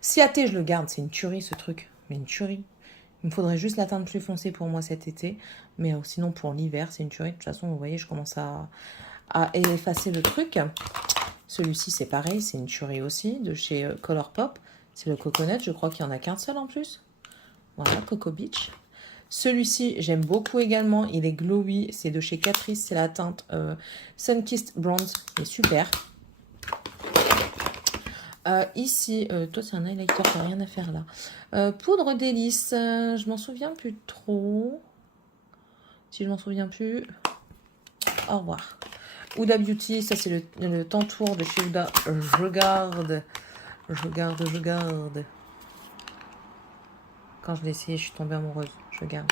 Ciaté, je le garde. C'est une tuerie, ce truc. Mais une tuerie. Il me faudrait juste la teinte plus foncée pour moi cet été. Mais sinon, pour l'hiver, c'est une tuerie. De toute façon, vous voyez, je commence à effacer le truc. Celui-ci, c'est pareil. C'est une tuerie aussi, de chez Colourpop. C'est le Coconut. Je crois qu'il n'y en a qu'un seul en plus. Voilà, Coco Beach. Celui-ci, j'aime beaucoup également. Il est glowy. C'est de chez Catrice. C'est la teinte Sunkissed Bronze. Il est super. Ici, toi, c'est un highlighter. T'as rien à faire là. Poudre délice. Je m'en souviens plus trop. Si je m'en souviens plus. Au revoir. Huda Beauty. Ça, c'est le Tantour de chez Huda. Je garde. Quand je l'ai essayé, je suis tombée amoureuse. Je garde.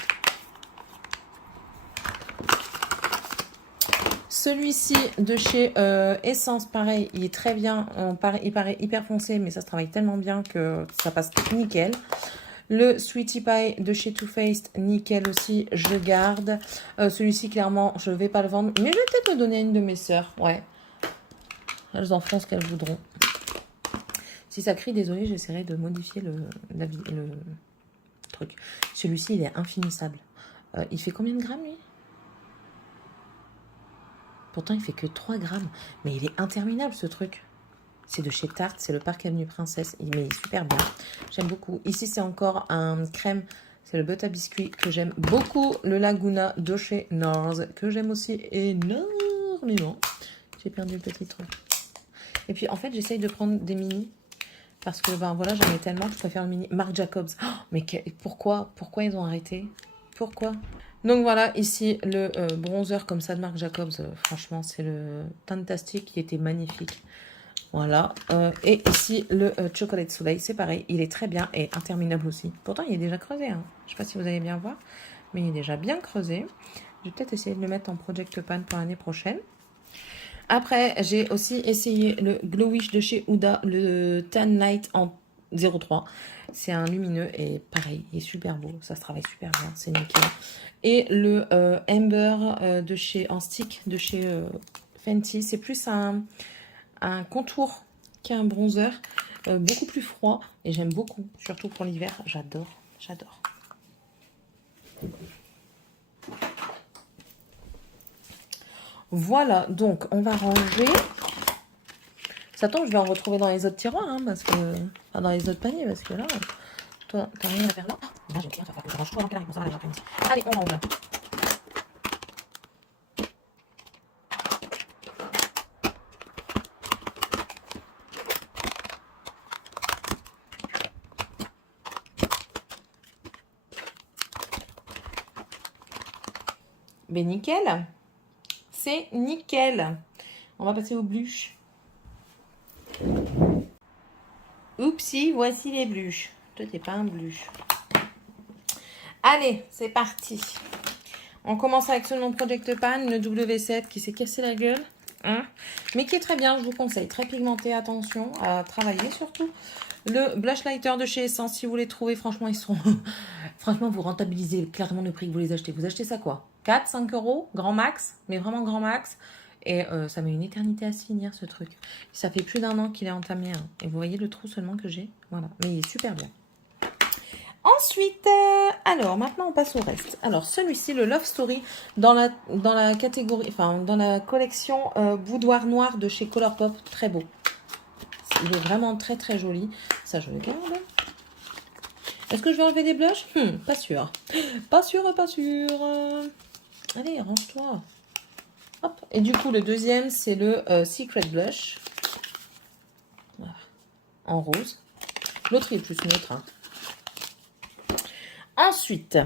Celui-ci de chez Essence, pareil, il est très bien. Il paraît hyper foncé, mais ça se travaille tellement bien que ça passe nickel. Le Sweetie Pie de chez Too Faced, nickel aussi, je garde. Celui-ci, clairement, je ne vais pas le vendre, mais je vais peut-être le donner à une de mes sœurs. Ouais. Elles en feront ce qu'elles voudront. Si ça crie, désolé, j'essaierai de modifier le truc. Celui-ci, il est infinissable. Il fait combien de grammes, lui? Pourtant, il fait que 3 grammes. Mais il est interminable, ce truc. C'est de chez Tarte. C'est le Parc Avenue Princesse. Mais il est super bien. J'aime beaucoup. Ici, c'est encore un crème. C'est le Butter Biscuit que j'aime beaucoup. Le Laguna de chez Nars. Que j'aime aussi énormément. J'ai perdu le petit truc. Et puis, en fait, j'essaye de prendre des mini. Parce que, ben voilà, j'en ai tellement. Je préfère le mini. Marc Jacobs. Oh, mais pourquoi ils ont arrêté? Pourquoi? Donc voilà, ici le bronzer comme ça de Marc Jacobs, franchement c'est le Fantastic qui était magnifique. Voilà, et ici le Chocolate Soleil, c'est pareil, il est très bien et interminable aussi. Pourtant il est déjà creusé, hein. Je ne sais pas si vous allez bien voir, mais il est déjà bien creusé. Je vais peut-être essayer de le mettre en Project Pan pour l'année prochaine. Après, j'ai aussi essayé le Glowish de chez Huda, le Tan Light en 03. C'est un lumineux et pareil, il est super beau. Ça se travaille super bien, c'est nickel. Et le Amber de chez en stick de chez Fenty. C'est plus un contour qu'un bronzer. Beaucoup plus froid et j'aime beaucoup, surtout pour l'hiver. J'adore. J'adore. Voilà, donc on va ranger. Ça tombe, je vais en retrouver dans les autres tiroirs, hein, parce que... Enfin, dans les autres paniers, parce que là, toi, t'as rien à faire là. Ah, j'ai rien à faire, je range tout avant qu'elle arrive, pour ça, allez, on range. Mais nickel. C'est nickel. On va passer aux bluches. Oupsie, voici les bluches. Toi, t'es pas un bluche. Allez, c'est parti. On commence avec ce non Project Pan, une W7 qui s'est cassé la gueule. Hein, mais qui est très bien, je vous conseille. Très pigmenté, attention à travailler surtout. Le blush lighter de chez Essence, si vous les trouvez, franchement, ils sont... franchement, vous rentabilisez clairement le prix que vous les achetez. Vous achetez ça quoi? 4, 5 euros, grand max, mais vraiment grand max. Et ça met une éternité à se finir, ce truc. Ça fait plus d'1 an qu'il est entamé. Hein. Et vous voyez le trou seulement que j'ai. Voilà, mais il est super bien. Ensuite, alors maintenant on passe au reste. Alors celui-ci, le Love Story, dans la catégorie, enfin dans la collection boudoir noir de chez Colourpop, très beau. Il est vraiment très très joli. Ça je le garde. Est-ce que je vais enlever des blushs? Pas sûr. Pas sûr, pas sûr. Allez, range-toi. Hop. Et du coup le deuxième c'est le Secret Blush. Voilà. En rose. L'autre il est plus neutre. Hein. Ensuite,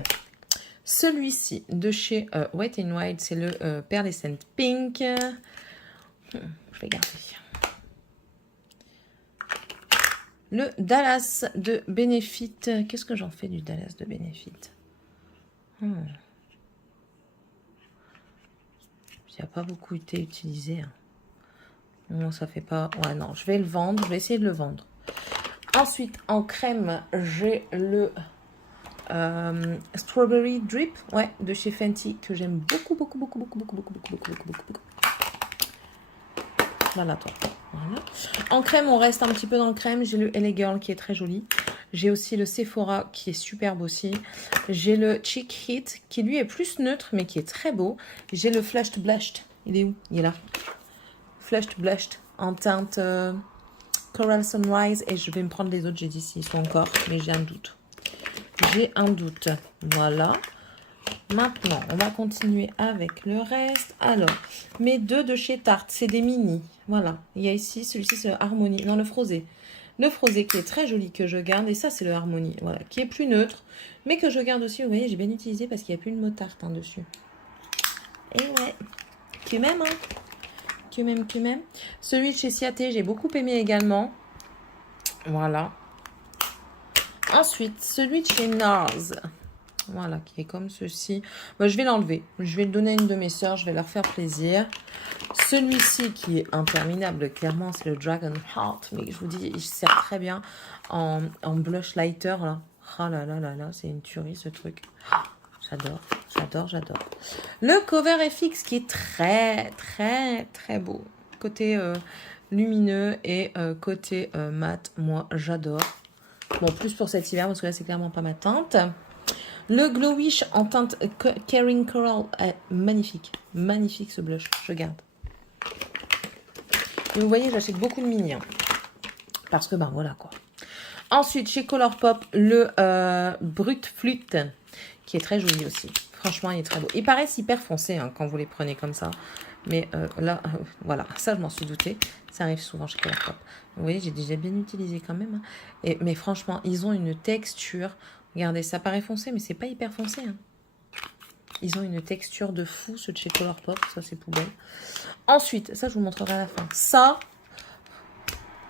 celui-ci de chez Wet n Wild, c'est le Pearlescent Pink. Je vais garder. Le Dallas de Benefit. Qu'est-ce que j'en fais du Dallas de Benefit? Il n'a pas beaucoup été utilisé. Hein. Non, ça fait pas... Ouais, non, je vais le vendre. Je vais essayer de le vendre. Ensuite, en crème, j'ai le... Strawberry Drip, ouais, de chez Fenty, que j'aime beaucoup. Voilà, toi. Voilà. En crème, on reste un petit peu dans le crème. J'ai le LA Girl qui est très joli. J'ai aussi le Sephora qui est superbe aussi. J'ai le Cheek Hit qui lui est plus neutre mais qui est très beau. J'ai le Flushed Blushed. Il est où? Il est là. Flushed Blushed en teinte Coral Sunrise. Et je vais me prendre les autres. J'ai dit s'ils sont encore, mais j'ai un doute. J'ai un doute. Voilà. Maintenant, on va continuer avec le reste. Alors, mes deux de chez Tarte, c'est des mini. Voilà. Il y a ici, celui-ci, c'est le Harmony. Non, le Frosé. Le Frosé qui est très joli, que je garde. Et ça, c'est le Harmony. Voilà. Qui est plus neutre, mais que je garde aussi. Vous voyez, j'ai bien utilisé parce qu'il n'y a plus de mot Tarte hein, dessus. Et ouais. Tu m'aimes, hein? Tu m'aimes. Celui de chez Ciaté, j'ai beaucoup aimé également. Voilà. Ensuite, celui de chez NARS. Voilà, qui est comme ceci. Bah, je vais l'enlever. Je vais le donner à une de mes sœurs. Je vais leur faire plaisir. Celui-ci qui est interminable, clairement, c'est le Dragon Heart. Mais je vous dis, il sert très bien en blush lighter. Là. Oh là là là là, c'est une tuerie ce truc. J'adore. Le Cover FX qui est très beau. Côté lumineux et côté mat, moi j'adore. Bon, plus pour cet hiver parce que là c'est clairement pas ma teinte. Le Glowish en teinte Caring Coral, magnifique ce blush, je garde. Et vous voyez, j'achète beaucoup de mini, hein, parce que ben voilà quoi. Ensuite, chez Colourpop, le Brut Flûte, qui est très joli aussi. Franchement, il est très beau. Ils paraissent hyper foncés hein, quand vous les prenez comme ça. Mais là, voilà, ça je m'en suis doutée. Ça arrive souvent chez Colourpop. Vous voyez, j'ai déjà bien utilisé quand même. Hein. Mais franchement, ils ont une texture... Regardez, ça paraît foncé, mais c'est pas hyper foncé. Hein. Ils ont une texture de fou, ceux de chez Colourpop. Ça, c'est poubelle. Ensuite, ça, je vous montrerai à la fin. Ça,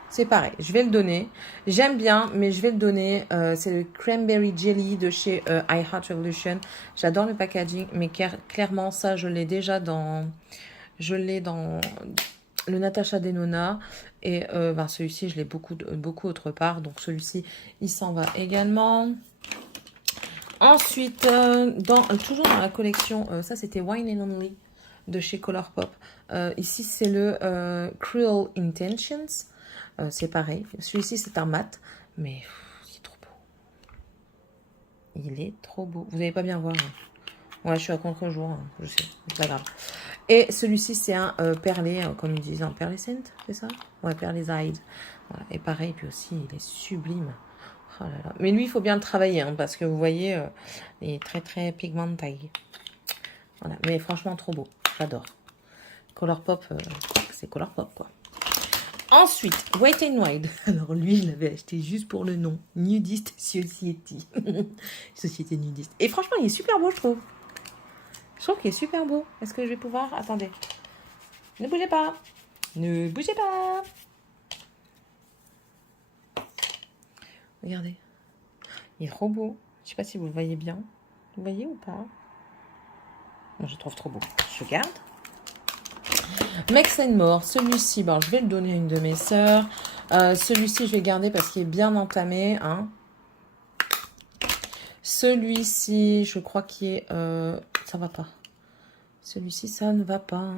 c'est pareil. Je vais le donner. J'aime bien, mais je vais le donner. C'est le Cranberry Jelly de chez I Heart Revolution. J'adore le packaging, mais clairement, ça, je l'ai déjà dans... Je l'ai dans... le Natasha Denona et ben celui-ci je l'ai beaucoup autre part, donc celui-ci il s'en va également. Ensuite toujours dans la collection, ça c'était Wine and Only de chez Colourpop. Ici c'est le Cruel Intentions, c'est pareil, celui-ci c'est un mat mais il est trop beau. Il est trop beau. Vous n'allez pas bien voir. Hein. Ouais, je suis à contre-jour, hein, je sais. C'est pas grave. Et celui-ci, c'est un perlé, comme ils disent, un perlescent, c'est ça? Ouais, perléside. Voilà. Et pareil, puis aussi, il est sublime. Oh là là. Mais lui, il faut bien le travailler, hein, parce que vous voyez, il est très, très pigmenté. Voilà. Mais franchement, trop beau. J'adore. Colourpop, c'est Colourpop, quoi. Ensuite, Wet n Wild. Alors lui, je l'avais acheté juste pour le nom. Nudist Society. Société nudiste. Et franchement, il est super beau, je trouve. Je trouve qu'il est super beau. Est-ce que je vais pouvoir... Attendez. Ne bougez pas. Ne bougez pas. Regardez. Il est trop beau. Je sais pas si vous le voyez bien. Vous voyez ou pas? Moi, je le trouve trop beau. Je garde. Max More, celui-ci, bon, je vais le donner à une de mes sœurs. Celui-ci, je vais garder parce qu'il est bien entamé. Hein. Celui-ci, je crois qu'il est... ça va pas. Celui-ci, ça ne va pas.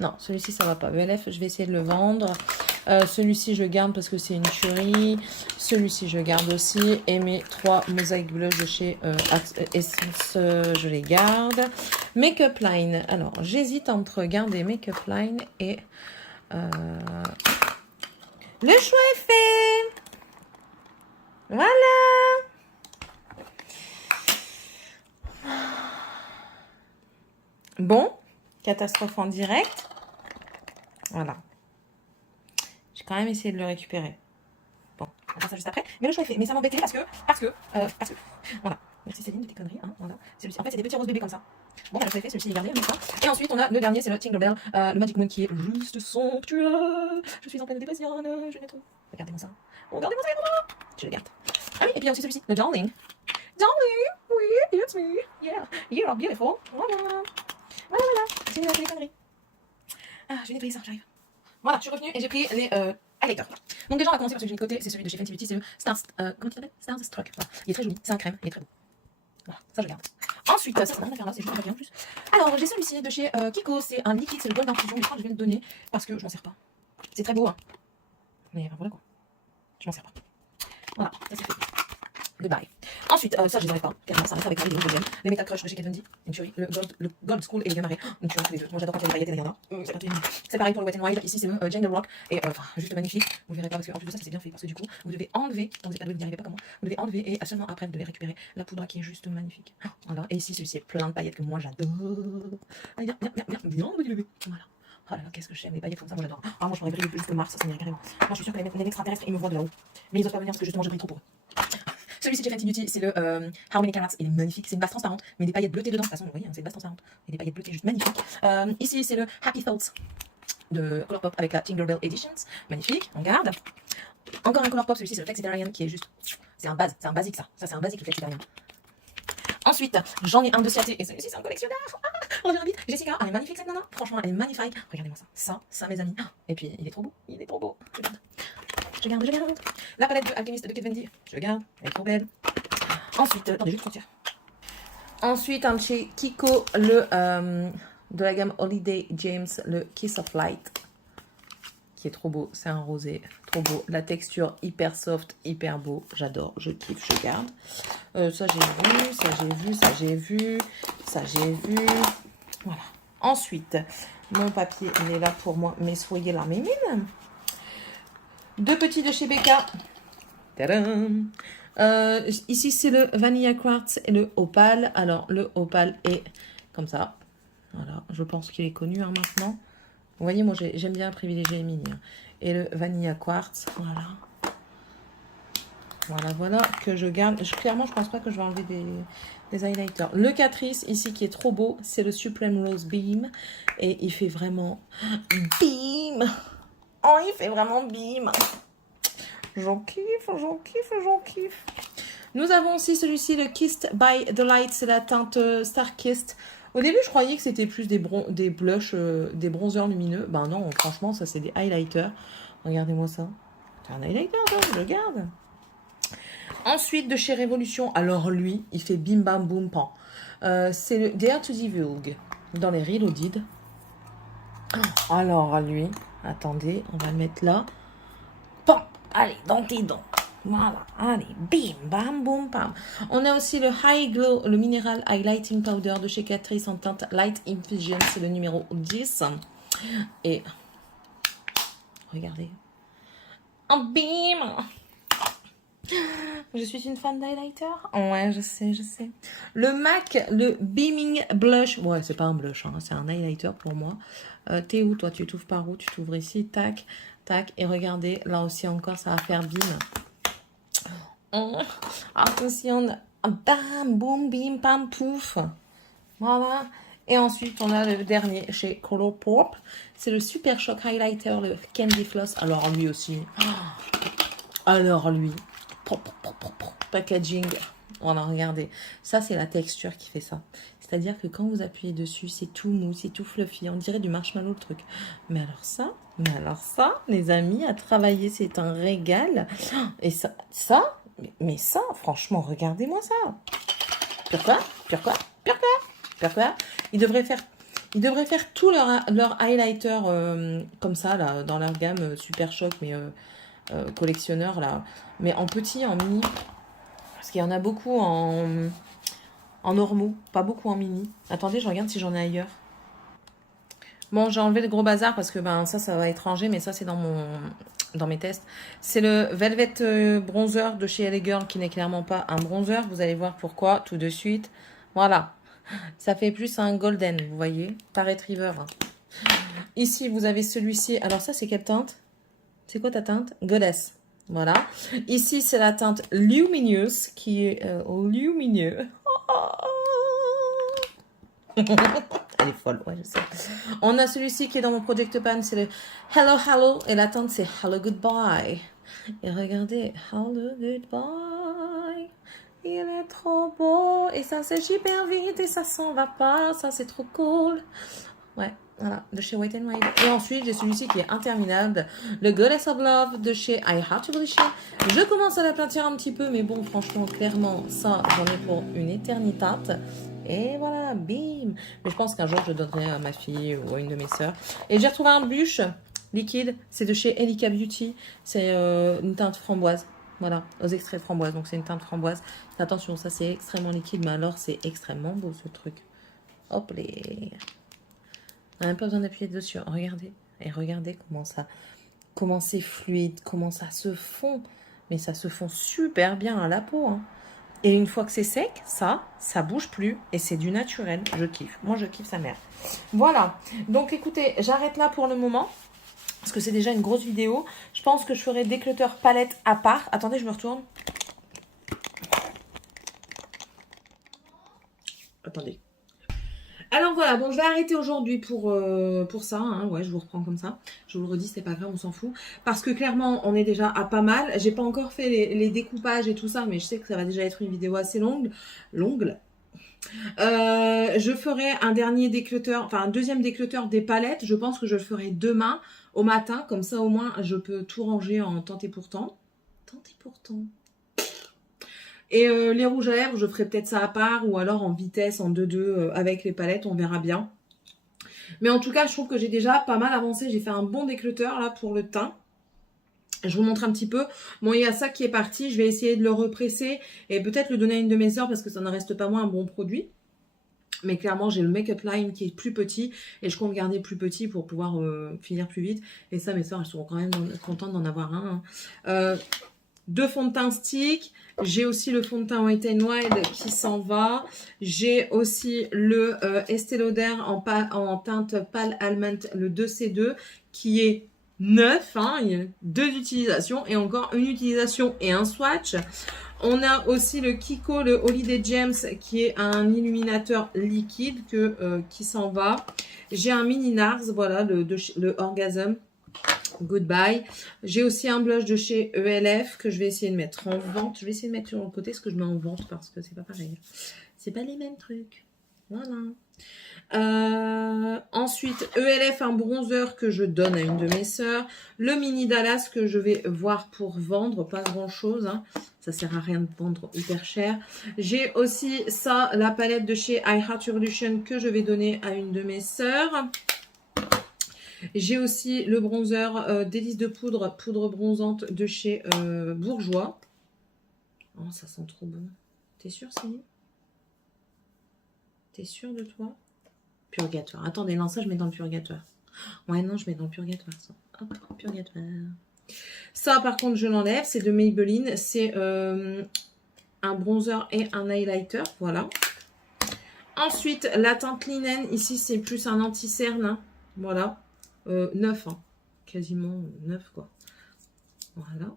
Non, celui-ci, ça va pas. ELF, je vais essayer de le vendre. Celui-ci, je garde parce que c'est une tuerie. Celui-ci, je garde aussi. Et mes 3 mosaïques blush de chez Essence, je les garde. Makeup Line. Alors, j'hésite entre garder Makeup Line et... Le choix est fait. Voilà. Bon. Catastrophe en direct. Voilà. J'ai quand même essayé de le récupérer. Bon, on va faire ça juste après. Mais le choix est fait. Mais ça m'embêtait parce que. Voilà. Merci Céline de tes conneries. Hein, voilà. En fait, c'est des petits roses bébés comme ça. Bon, le choix est fait. Celui-ci est gardé. Et ensuite, on a le dernier, c'est le Tinkerbell, le Magic Moon qui est juste somptueux. Je suis en pleine dépression. Je l'ai trop. Regardez-moi ça. Regardez-moi ça. Je le garde. Ah oui, et puis il y a aussi celui-ci, le Darling. Darling, oui, it's me. Yeah, you are beautiful. Voilà. Voilà. C'est les conneries. Ah, je vais nettoyer ça, j'arrive. Voilà, je suis revenue et j'ai pris les highlighters. Donc déjà, on va commencer par celui que j'ai de côté, c'est celui de chez Fenty Beauty, c'est le comment il s'appelle? Starstruck. Voilà. Il est très joli, c'est un crème, il est très beau. Voilà, ça je garde. Ensuite, ça c'est rien à faire là, c'est juste un papier en plus. Alors, j'ai celui-ci de chez Kiko, c'est un liquide, c'est le Gold Infusion, je crois que je vais le donner parce que je m'en sers pas. C'est très beau, hein. Mais voilà quoi. Je m'en sers pas. Voilà, ça c'est fait. Goodbye. Ensuite, ça je les aurais pas, clairement, ça reste avec Marie, le deuxième. Les Metal Crush de chez Kat Von D, une tuerie. Le Gold School et les Gamma Ray, une tuerie tous les deux. Moi j'adore quand il y a des paillettes et il y en a. C'est pareil pour le Wet n Wild, ici c'est le Jungle Rock, et juste magnifique. Vous verrez pas parce qu'en plus de ça, c'est bien fait, parce que du coup, vous devez enlever, donc vous n'êtes pas doué, vous n'y arrivez pas comment, vous devez enlever et seulement après vous devez récupérer la poudre qui est juste magnifique. Voilà, et ici celui-ci est plein de paillettes que moi j'adore. Allez, viens, petit bébé. Voilà. Oh là là, qu'est-ce que j'aime les paillettes comme ça, moi j'adore. Ah, moi je pourrais briller plus que Mars, ça m'irait carrément. Moi je suis sûre que les extraterrestres ils me voient de là-haut. Mais ils osent pas venir parce que justement je brille trop pour eux. Celui-ci de Fenty Beauty, c'est le How Many Carats, il est magnifique, c'est une base transparente, mais des paillettes bleutées dedans, de toute façon, vous voyez, hein, c'est une base transparente, et des paillettes bleutées juste magnifiques. Ici, c'est le Happy Thoughts de Colourpop avec la Tinkerbell Editions, magnifique, on garde. Encore un Colourpop, celui-ci c'est le Flexitarian qui est juste, c'est un basique ça c'est un basique le Flexitarian. Ensuite, j'en ai un de Ciaté, et celui-ci c'est un collectionneur. On dirait vite. Jessica, elle est magnifique cette nana, franchement elle est magnifique. Regardez-moi ça, ça mes amis. Et puis il est trop beau, Je garde. La palette de Alchemist de Kat Von D, je garde, elle est trop belle. Ensuite, attendez, je vais sortir. Ensuite, un de chez Kiko, le de la gamme Holiday James, le Kiss of Light, qui est trop beau. C'est un rosé, trop beau. La texture hyper soft, hyper beau. J'adore, je kiffe, je garde. Ça j'ai vu. Voilà. Ensuite, mon papier, il est là pour moi, m'essoyer la mémine. Deux petits de chez Becca. Tadam! Ici, c'est le Vanilla Quartz et le Opal. Alors, le Opal est comme ça. Voilà, je pense qu'il est connu hein, maintenant. Vous voyez, moi, j'aime bien privilégier les mini. Hein. Et le Vanilla Quartz, voilà. Voilà, que je garde. Clairement, je pense pas que je vais enlever des highlighters. Le Catrice, ici, qui est trop beau, c'est le Supreme Rose Beam. Et il fait vraiment beam. Oh, il fait vraiment beam. J'en kiffe. Nous avons aussi celui-ci, le Kissed by the Light. C'est la teinte Star Kissed. Au début, je croyais que c'était plus des blushs, des bronzers lumineux. Ben non, franchement, ça, c'est des highlighters. Regardez-moi ça. C'est un highlighter, ça, je le garde. Ensuite, de chez Révolution. Alors, lui, il fait bim bam boum pan. C'est le Dare to Divulge. Dans les Reloaded. Alors, lui, attendez, on va le mettre là. Pan! Allez, dans tes dents. Voilà, allez, bim, bam, boum, bam. On a aussi le High Glow, le Mineral Highlighting Powder de chez Catrice en teinte Light Infusion, c'est le numéro 10. Et regardez. Oh, bim! Je suis une fan d'highlighter. Ouais, je sais, je sais. Le MAC, le Beaming Blush. Ouais, c'est pas un blush, hein, c'est un highlighter pour moi. T'es où, toi? Tu t'ouvres par où? Tu t'ouvres ici, tac, tac. Et regardez, là aussi encore, ça va faire bim. Oh, attention, bam, boum, bim, pam, pouf. Voilà. Et ensuite, on a le dernier chez Colourpop. C'est le Super Shock Highlighter, le Candy Floss. Alors, lui aussi. Alors, lui. Packaging. Voilà, regardez. Ça, c'est la texture qui fait ça. C'est-à-dire que quand vous appuyez dessus, c'est tout mou, c'est tout fluffy. On dirait du marshmallow, le truc. Mais alors ça, les amis, à travailler, c'est un régal. Et ça, mais ça, franchement, regardez-moi ça. Pourquoi? Ils devraient faire tout leur highlighter comme ça, là, dans leur gamme Super Choc, mais collectionneur, là. Mais en petit, en mini. Parce qu'il y en a beaucoup en normaux, pas beaucoup en mini. Attendez, je regarde si j'en ai ailleurs. Bon, j'ai enlevé le gros bazar parce que ben ça va être rangé, mais ça, c'est dans mes tests. C'est le Velvet Bronzer de chez LA Girl qui n'est clairement pas un bronzer. Vous allez voir pourquoi tout de suite. Voilà. Ça fait plus un golden, vous voyez. Pas Retriever. Ici, vous avez celui-ci. Alors ça, c'est quelle teinte? C'est quoi ta teinte? Goddess. Voilà. Ici, c'est la teinte Luminous qui est lumineux. Elle est folle, ouais, je sais. On a celui-ci qui est dans mon Project Pan, c'est le Hello Hello. Et la teinte, c'est Hello Goodbye. Et regardez, Hello Goodbye. Il est trop beau. Et ça sèche hyper vite et ça s'en va pas. Ça, c'est trop cool. Ouais, voilà, de chez White n White. Et ensuite, j'ai celui-ci qui est interminable, le Goddess of Love de chez I Heart Revolution. Je commence à la peinture un petit peu, mais bon, franchement, clairement, ça, j'en ai pour une éternité. Et voilà, bim. Mais je pense qu'un jour, je donnerai à ma fille ou à une de mes sœurs. Et j'ai retrouvé un blush liquide, c'est de chez Elika Beauty. C'est une teinte framboise. Voilà, aux extraits de framboise. Donc, c'est une teinte framboise. Attention, ça, c'est extrêmement liquide, mais alors, c'est extrêmement beau, ce truc. Hop les... On n'a même pas besoin d'appuyer dessus. Regardez. Et regardez comment c'est fluide, comment ça se fond. Mais ça se fond super bien à la peau. Hein. Et une fois que c'est sec, ça bouge plus. Et c'est du naturel. Je kiffe. Moi, je kiffe sa mère. Voilà. Donc, écoutez, j'arrête là pour le moment. Parce que c'est déjà une grosse vidéo. Je pense que je ferai déclutter palette à part. Attendez, je me retourne. Attendez. Alors voilà, bon, je vais arrêter aujourd'hui pour ça. Hein. Ouais, je vous reprends comme ça. Je vous le redis, c'est pas grave, on s'en fout. Parce que clairement, on est déjà à pas mal. J'ai pas encore fait les découpages et tout ça, mais je sais que ça va déjà être une vidéo assez longue. Je ferai un dernier déclutter, enfin un deuxième déclutter des palettes. Je pense que je le ferai demain au matin. Comme ça, au moins, je peux tout ranger en tant et pourtant. Tant et pourtant. Et les rouges à lèvres, je ferai peut-être ça à part ou alors en vitesse, en 2-2 avec les palettes, on verra bien. Mais en tout cas, je trouve que j'ai déjà pas mal avancé. J'ai fait un bon déclutter là pour le teint. Je vous montre un petit peu. Bon, il y a ça qui est parti. Je vais essayer de le represser et peut-être le donner à une de mes sœurs parce que ça ne reste pas moins un bon produit. Mais clairement, j'ai le make-up line qui est plus petit et je compte garder plus petit pour pouvoir finir plus vite. Et ça, mes sœurs, elles seront quand même contentes d'en avoir un. Hein. 2 fonds de teint stick. J'ai aussi le fond de teint Wet n Wild qui s'en va. J'ai aussi le Estée Lauder en teinte Pale Almond, le 2C2, qui est neuf. Hein. Il y a 2 utilisations et encore une utilisation et un swatch. On a aussi le Kiko, le Holiday Gems, qui est un illuminateur liquide qui s'en va. J'ai un mini NARS, voilà, le Orgasm. Goodbye. J'ai aussi un blush de chez ELF que je vais essayer de mettre en vente. Je vais essayer de mettre sur le côté ce que je mets en vente parce que c'est pas pareil. C'est pas les mêmes trucs. Voilà. Ensuite, ELF, un bronzer que je donne à une de mes sœurs. Le mini Dallas que je vais voir pour vendre. Pas grand chose. Hein. Ça sert à rien de vendre hyper cher. J'ai aussi ça, la palette de chez I Heart Revolution que je vais donner à une de mes sœurs. J'ai aussi le bronzer Délice de poudre bronzante de chez Bourjois. Oh, ça sent trop bon. T'es sûre, Céline? T'es sûre de toi? Purgatoire. Attendez, non, ça, je mets dans le purgatoire. Ouais, non, je mets dans le purgatoire, ça. Hop, purgatoire. Ça, par contre, je l'enlève. C'est de Maybelline. C'est un bronzer et un highlighter. Voilà. Ensuite, la teinte linen. Ici, c'est plus un anti-cerne. Hein. Voilà. 9. Hein. Quasiment 9, quoi. Voilà.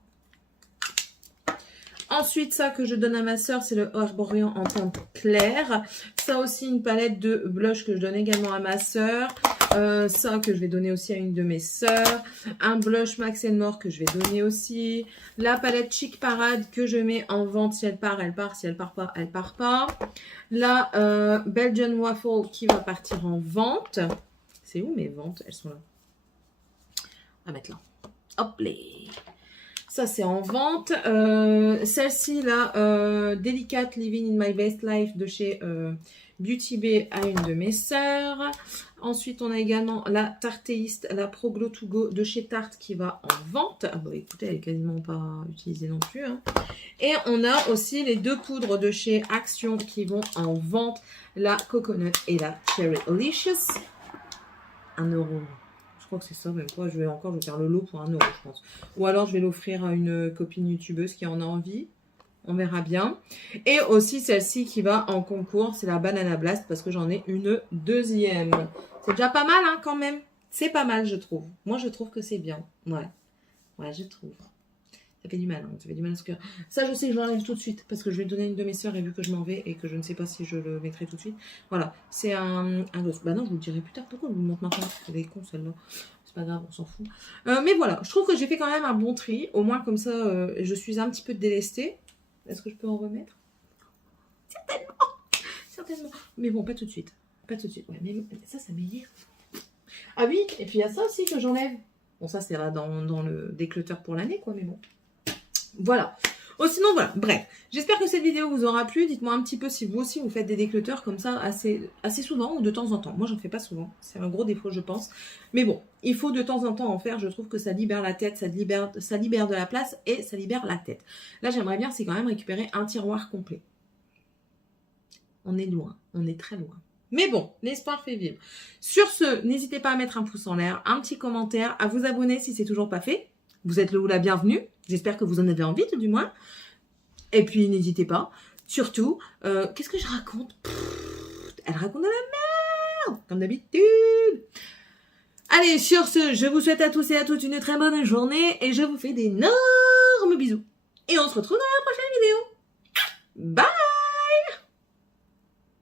Ensuite, ça que je donne à ma soeur, c'est le Herborian en teinte claire. Ça aussi, une palette de blush que je donne également à ma soeur. Ça que je vais donner aussi à une de mes soeurs. Un blush Max More que je vais donner aussi. La palette Chic Parade que je mets en vente. Si elle part, elle part. Si elle part pas, elle part pas. La Belgian Waffle qui va partir en vente. C'est où mes ventes? Elles sont là. On va mettre là. Hop les. Ça, c'est en vente. Celle-ci, là, Delicate Living in My Best Life de chez Beauty Bay à une de mes sœurs. Ensuite, on a également la Tartéiste, la Pro Glow to Go de chez Tarte qui va en vente. Ah bah écoutez, elle est quasiment pas utilisée non plus. Hein. Et on a aussi les deux poudres de chez Action qui vont en vente. La Coconut et la Cherry Delicious. 1 €. Je crois que c'est ça, même quoi. Je vais faire le lot pour 1 €, je pense. Ou alors, je vais l'offrir à une copine youtubeuse qui en a envie. On verra bien. Et aussi, celle-ci qui va en concours, c'est la Banana Blast parce que j'en ai une deuxième. C'est déjà pas mal, hein, quand même. C'est pas mal, je trouve. Moi, je trouve que c'est bien. Ouais. Ouais, je trouve. Ça fait du mal, hein. Ça fait du mal à ce cœur. Ça, je sais que je l'enlève tout de suite parce que je vais le donner à une de mes sœurs et vu que je m'en vais et que je ne sais pas si je le mettrai tout de suite. Voilà, c'est un gloss. Bah non, je vous le dirai plus tard. Pourquoi je vous le montre maintenant? C'est des cons, celle-là. C'est pas grave, on s'en fout. Mais voilà, je trouve que j'ai fait quand même un bon tri. Au moins, comme ça, je suis un petit peu délestée. Est-ce que je peux en remettre? Certainement. Certainement. Mais bon, pas tout de suite. Pas tout de suite. Ouais, mais ça m'énerve. Ah oui, et puis il y a ça aussi que j'enlève. Bon, ça, c'est là dans le déclutter pour l'année, quoi, mais bon. Voilà. Oh, sinon, voilà. Bref. J'espère que cette vidéo vous aura plu. Dites-moi un petit peu si vous aussi, vous faites des déclutters comme ça assez souvent ou de temps en temps. Moi, j'en fais pas souvent. C'est un gros défaut, je pense. Mais bon, il faut de temps en temps en faire. Je trouve que ça libère la tête, ça libère de la place et ça libère la tête. Là, j'aimerais bien, c'est quand même récupérer un tiroir complet. On est loin. On est très loin. Mais bon, l'espoir fait vivre. Sur ce, n'hésitez pas à mettre un pouce en l'air, un petit commentaire, à vous abonner si c'est toujours pas fait. Vous êtes le ou la bienvenue. J'espère que vous en avez envie, tout du moins. Et puis, n'hésitez pas. Surtout, qu'est-ce que je raconte? Elle raconte de la merde, comme d'habitude. Allez, sur ce, je vous souhaite à tous et à toutes une très bonne journée. Et je vous fais d'énormes bisous. Et on se retrouve dans la prochaine vidéo. Bye!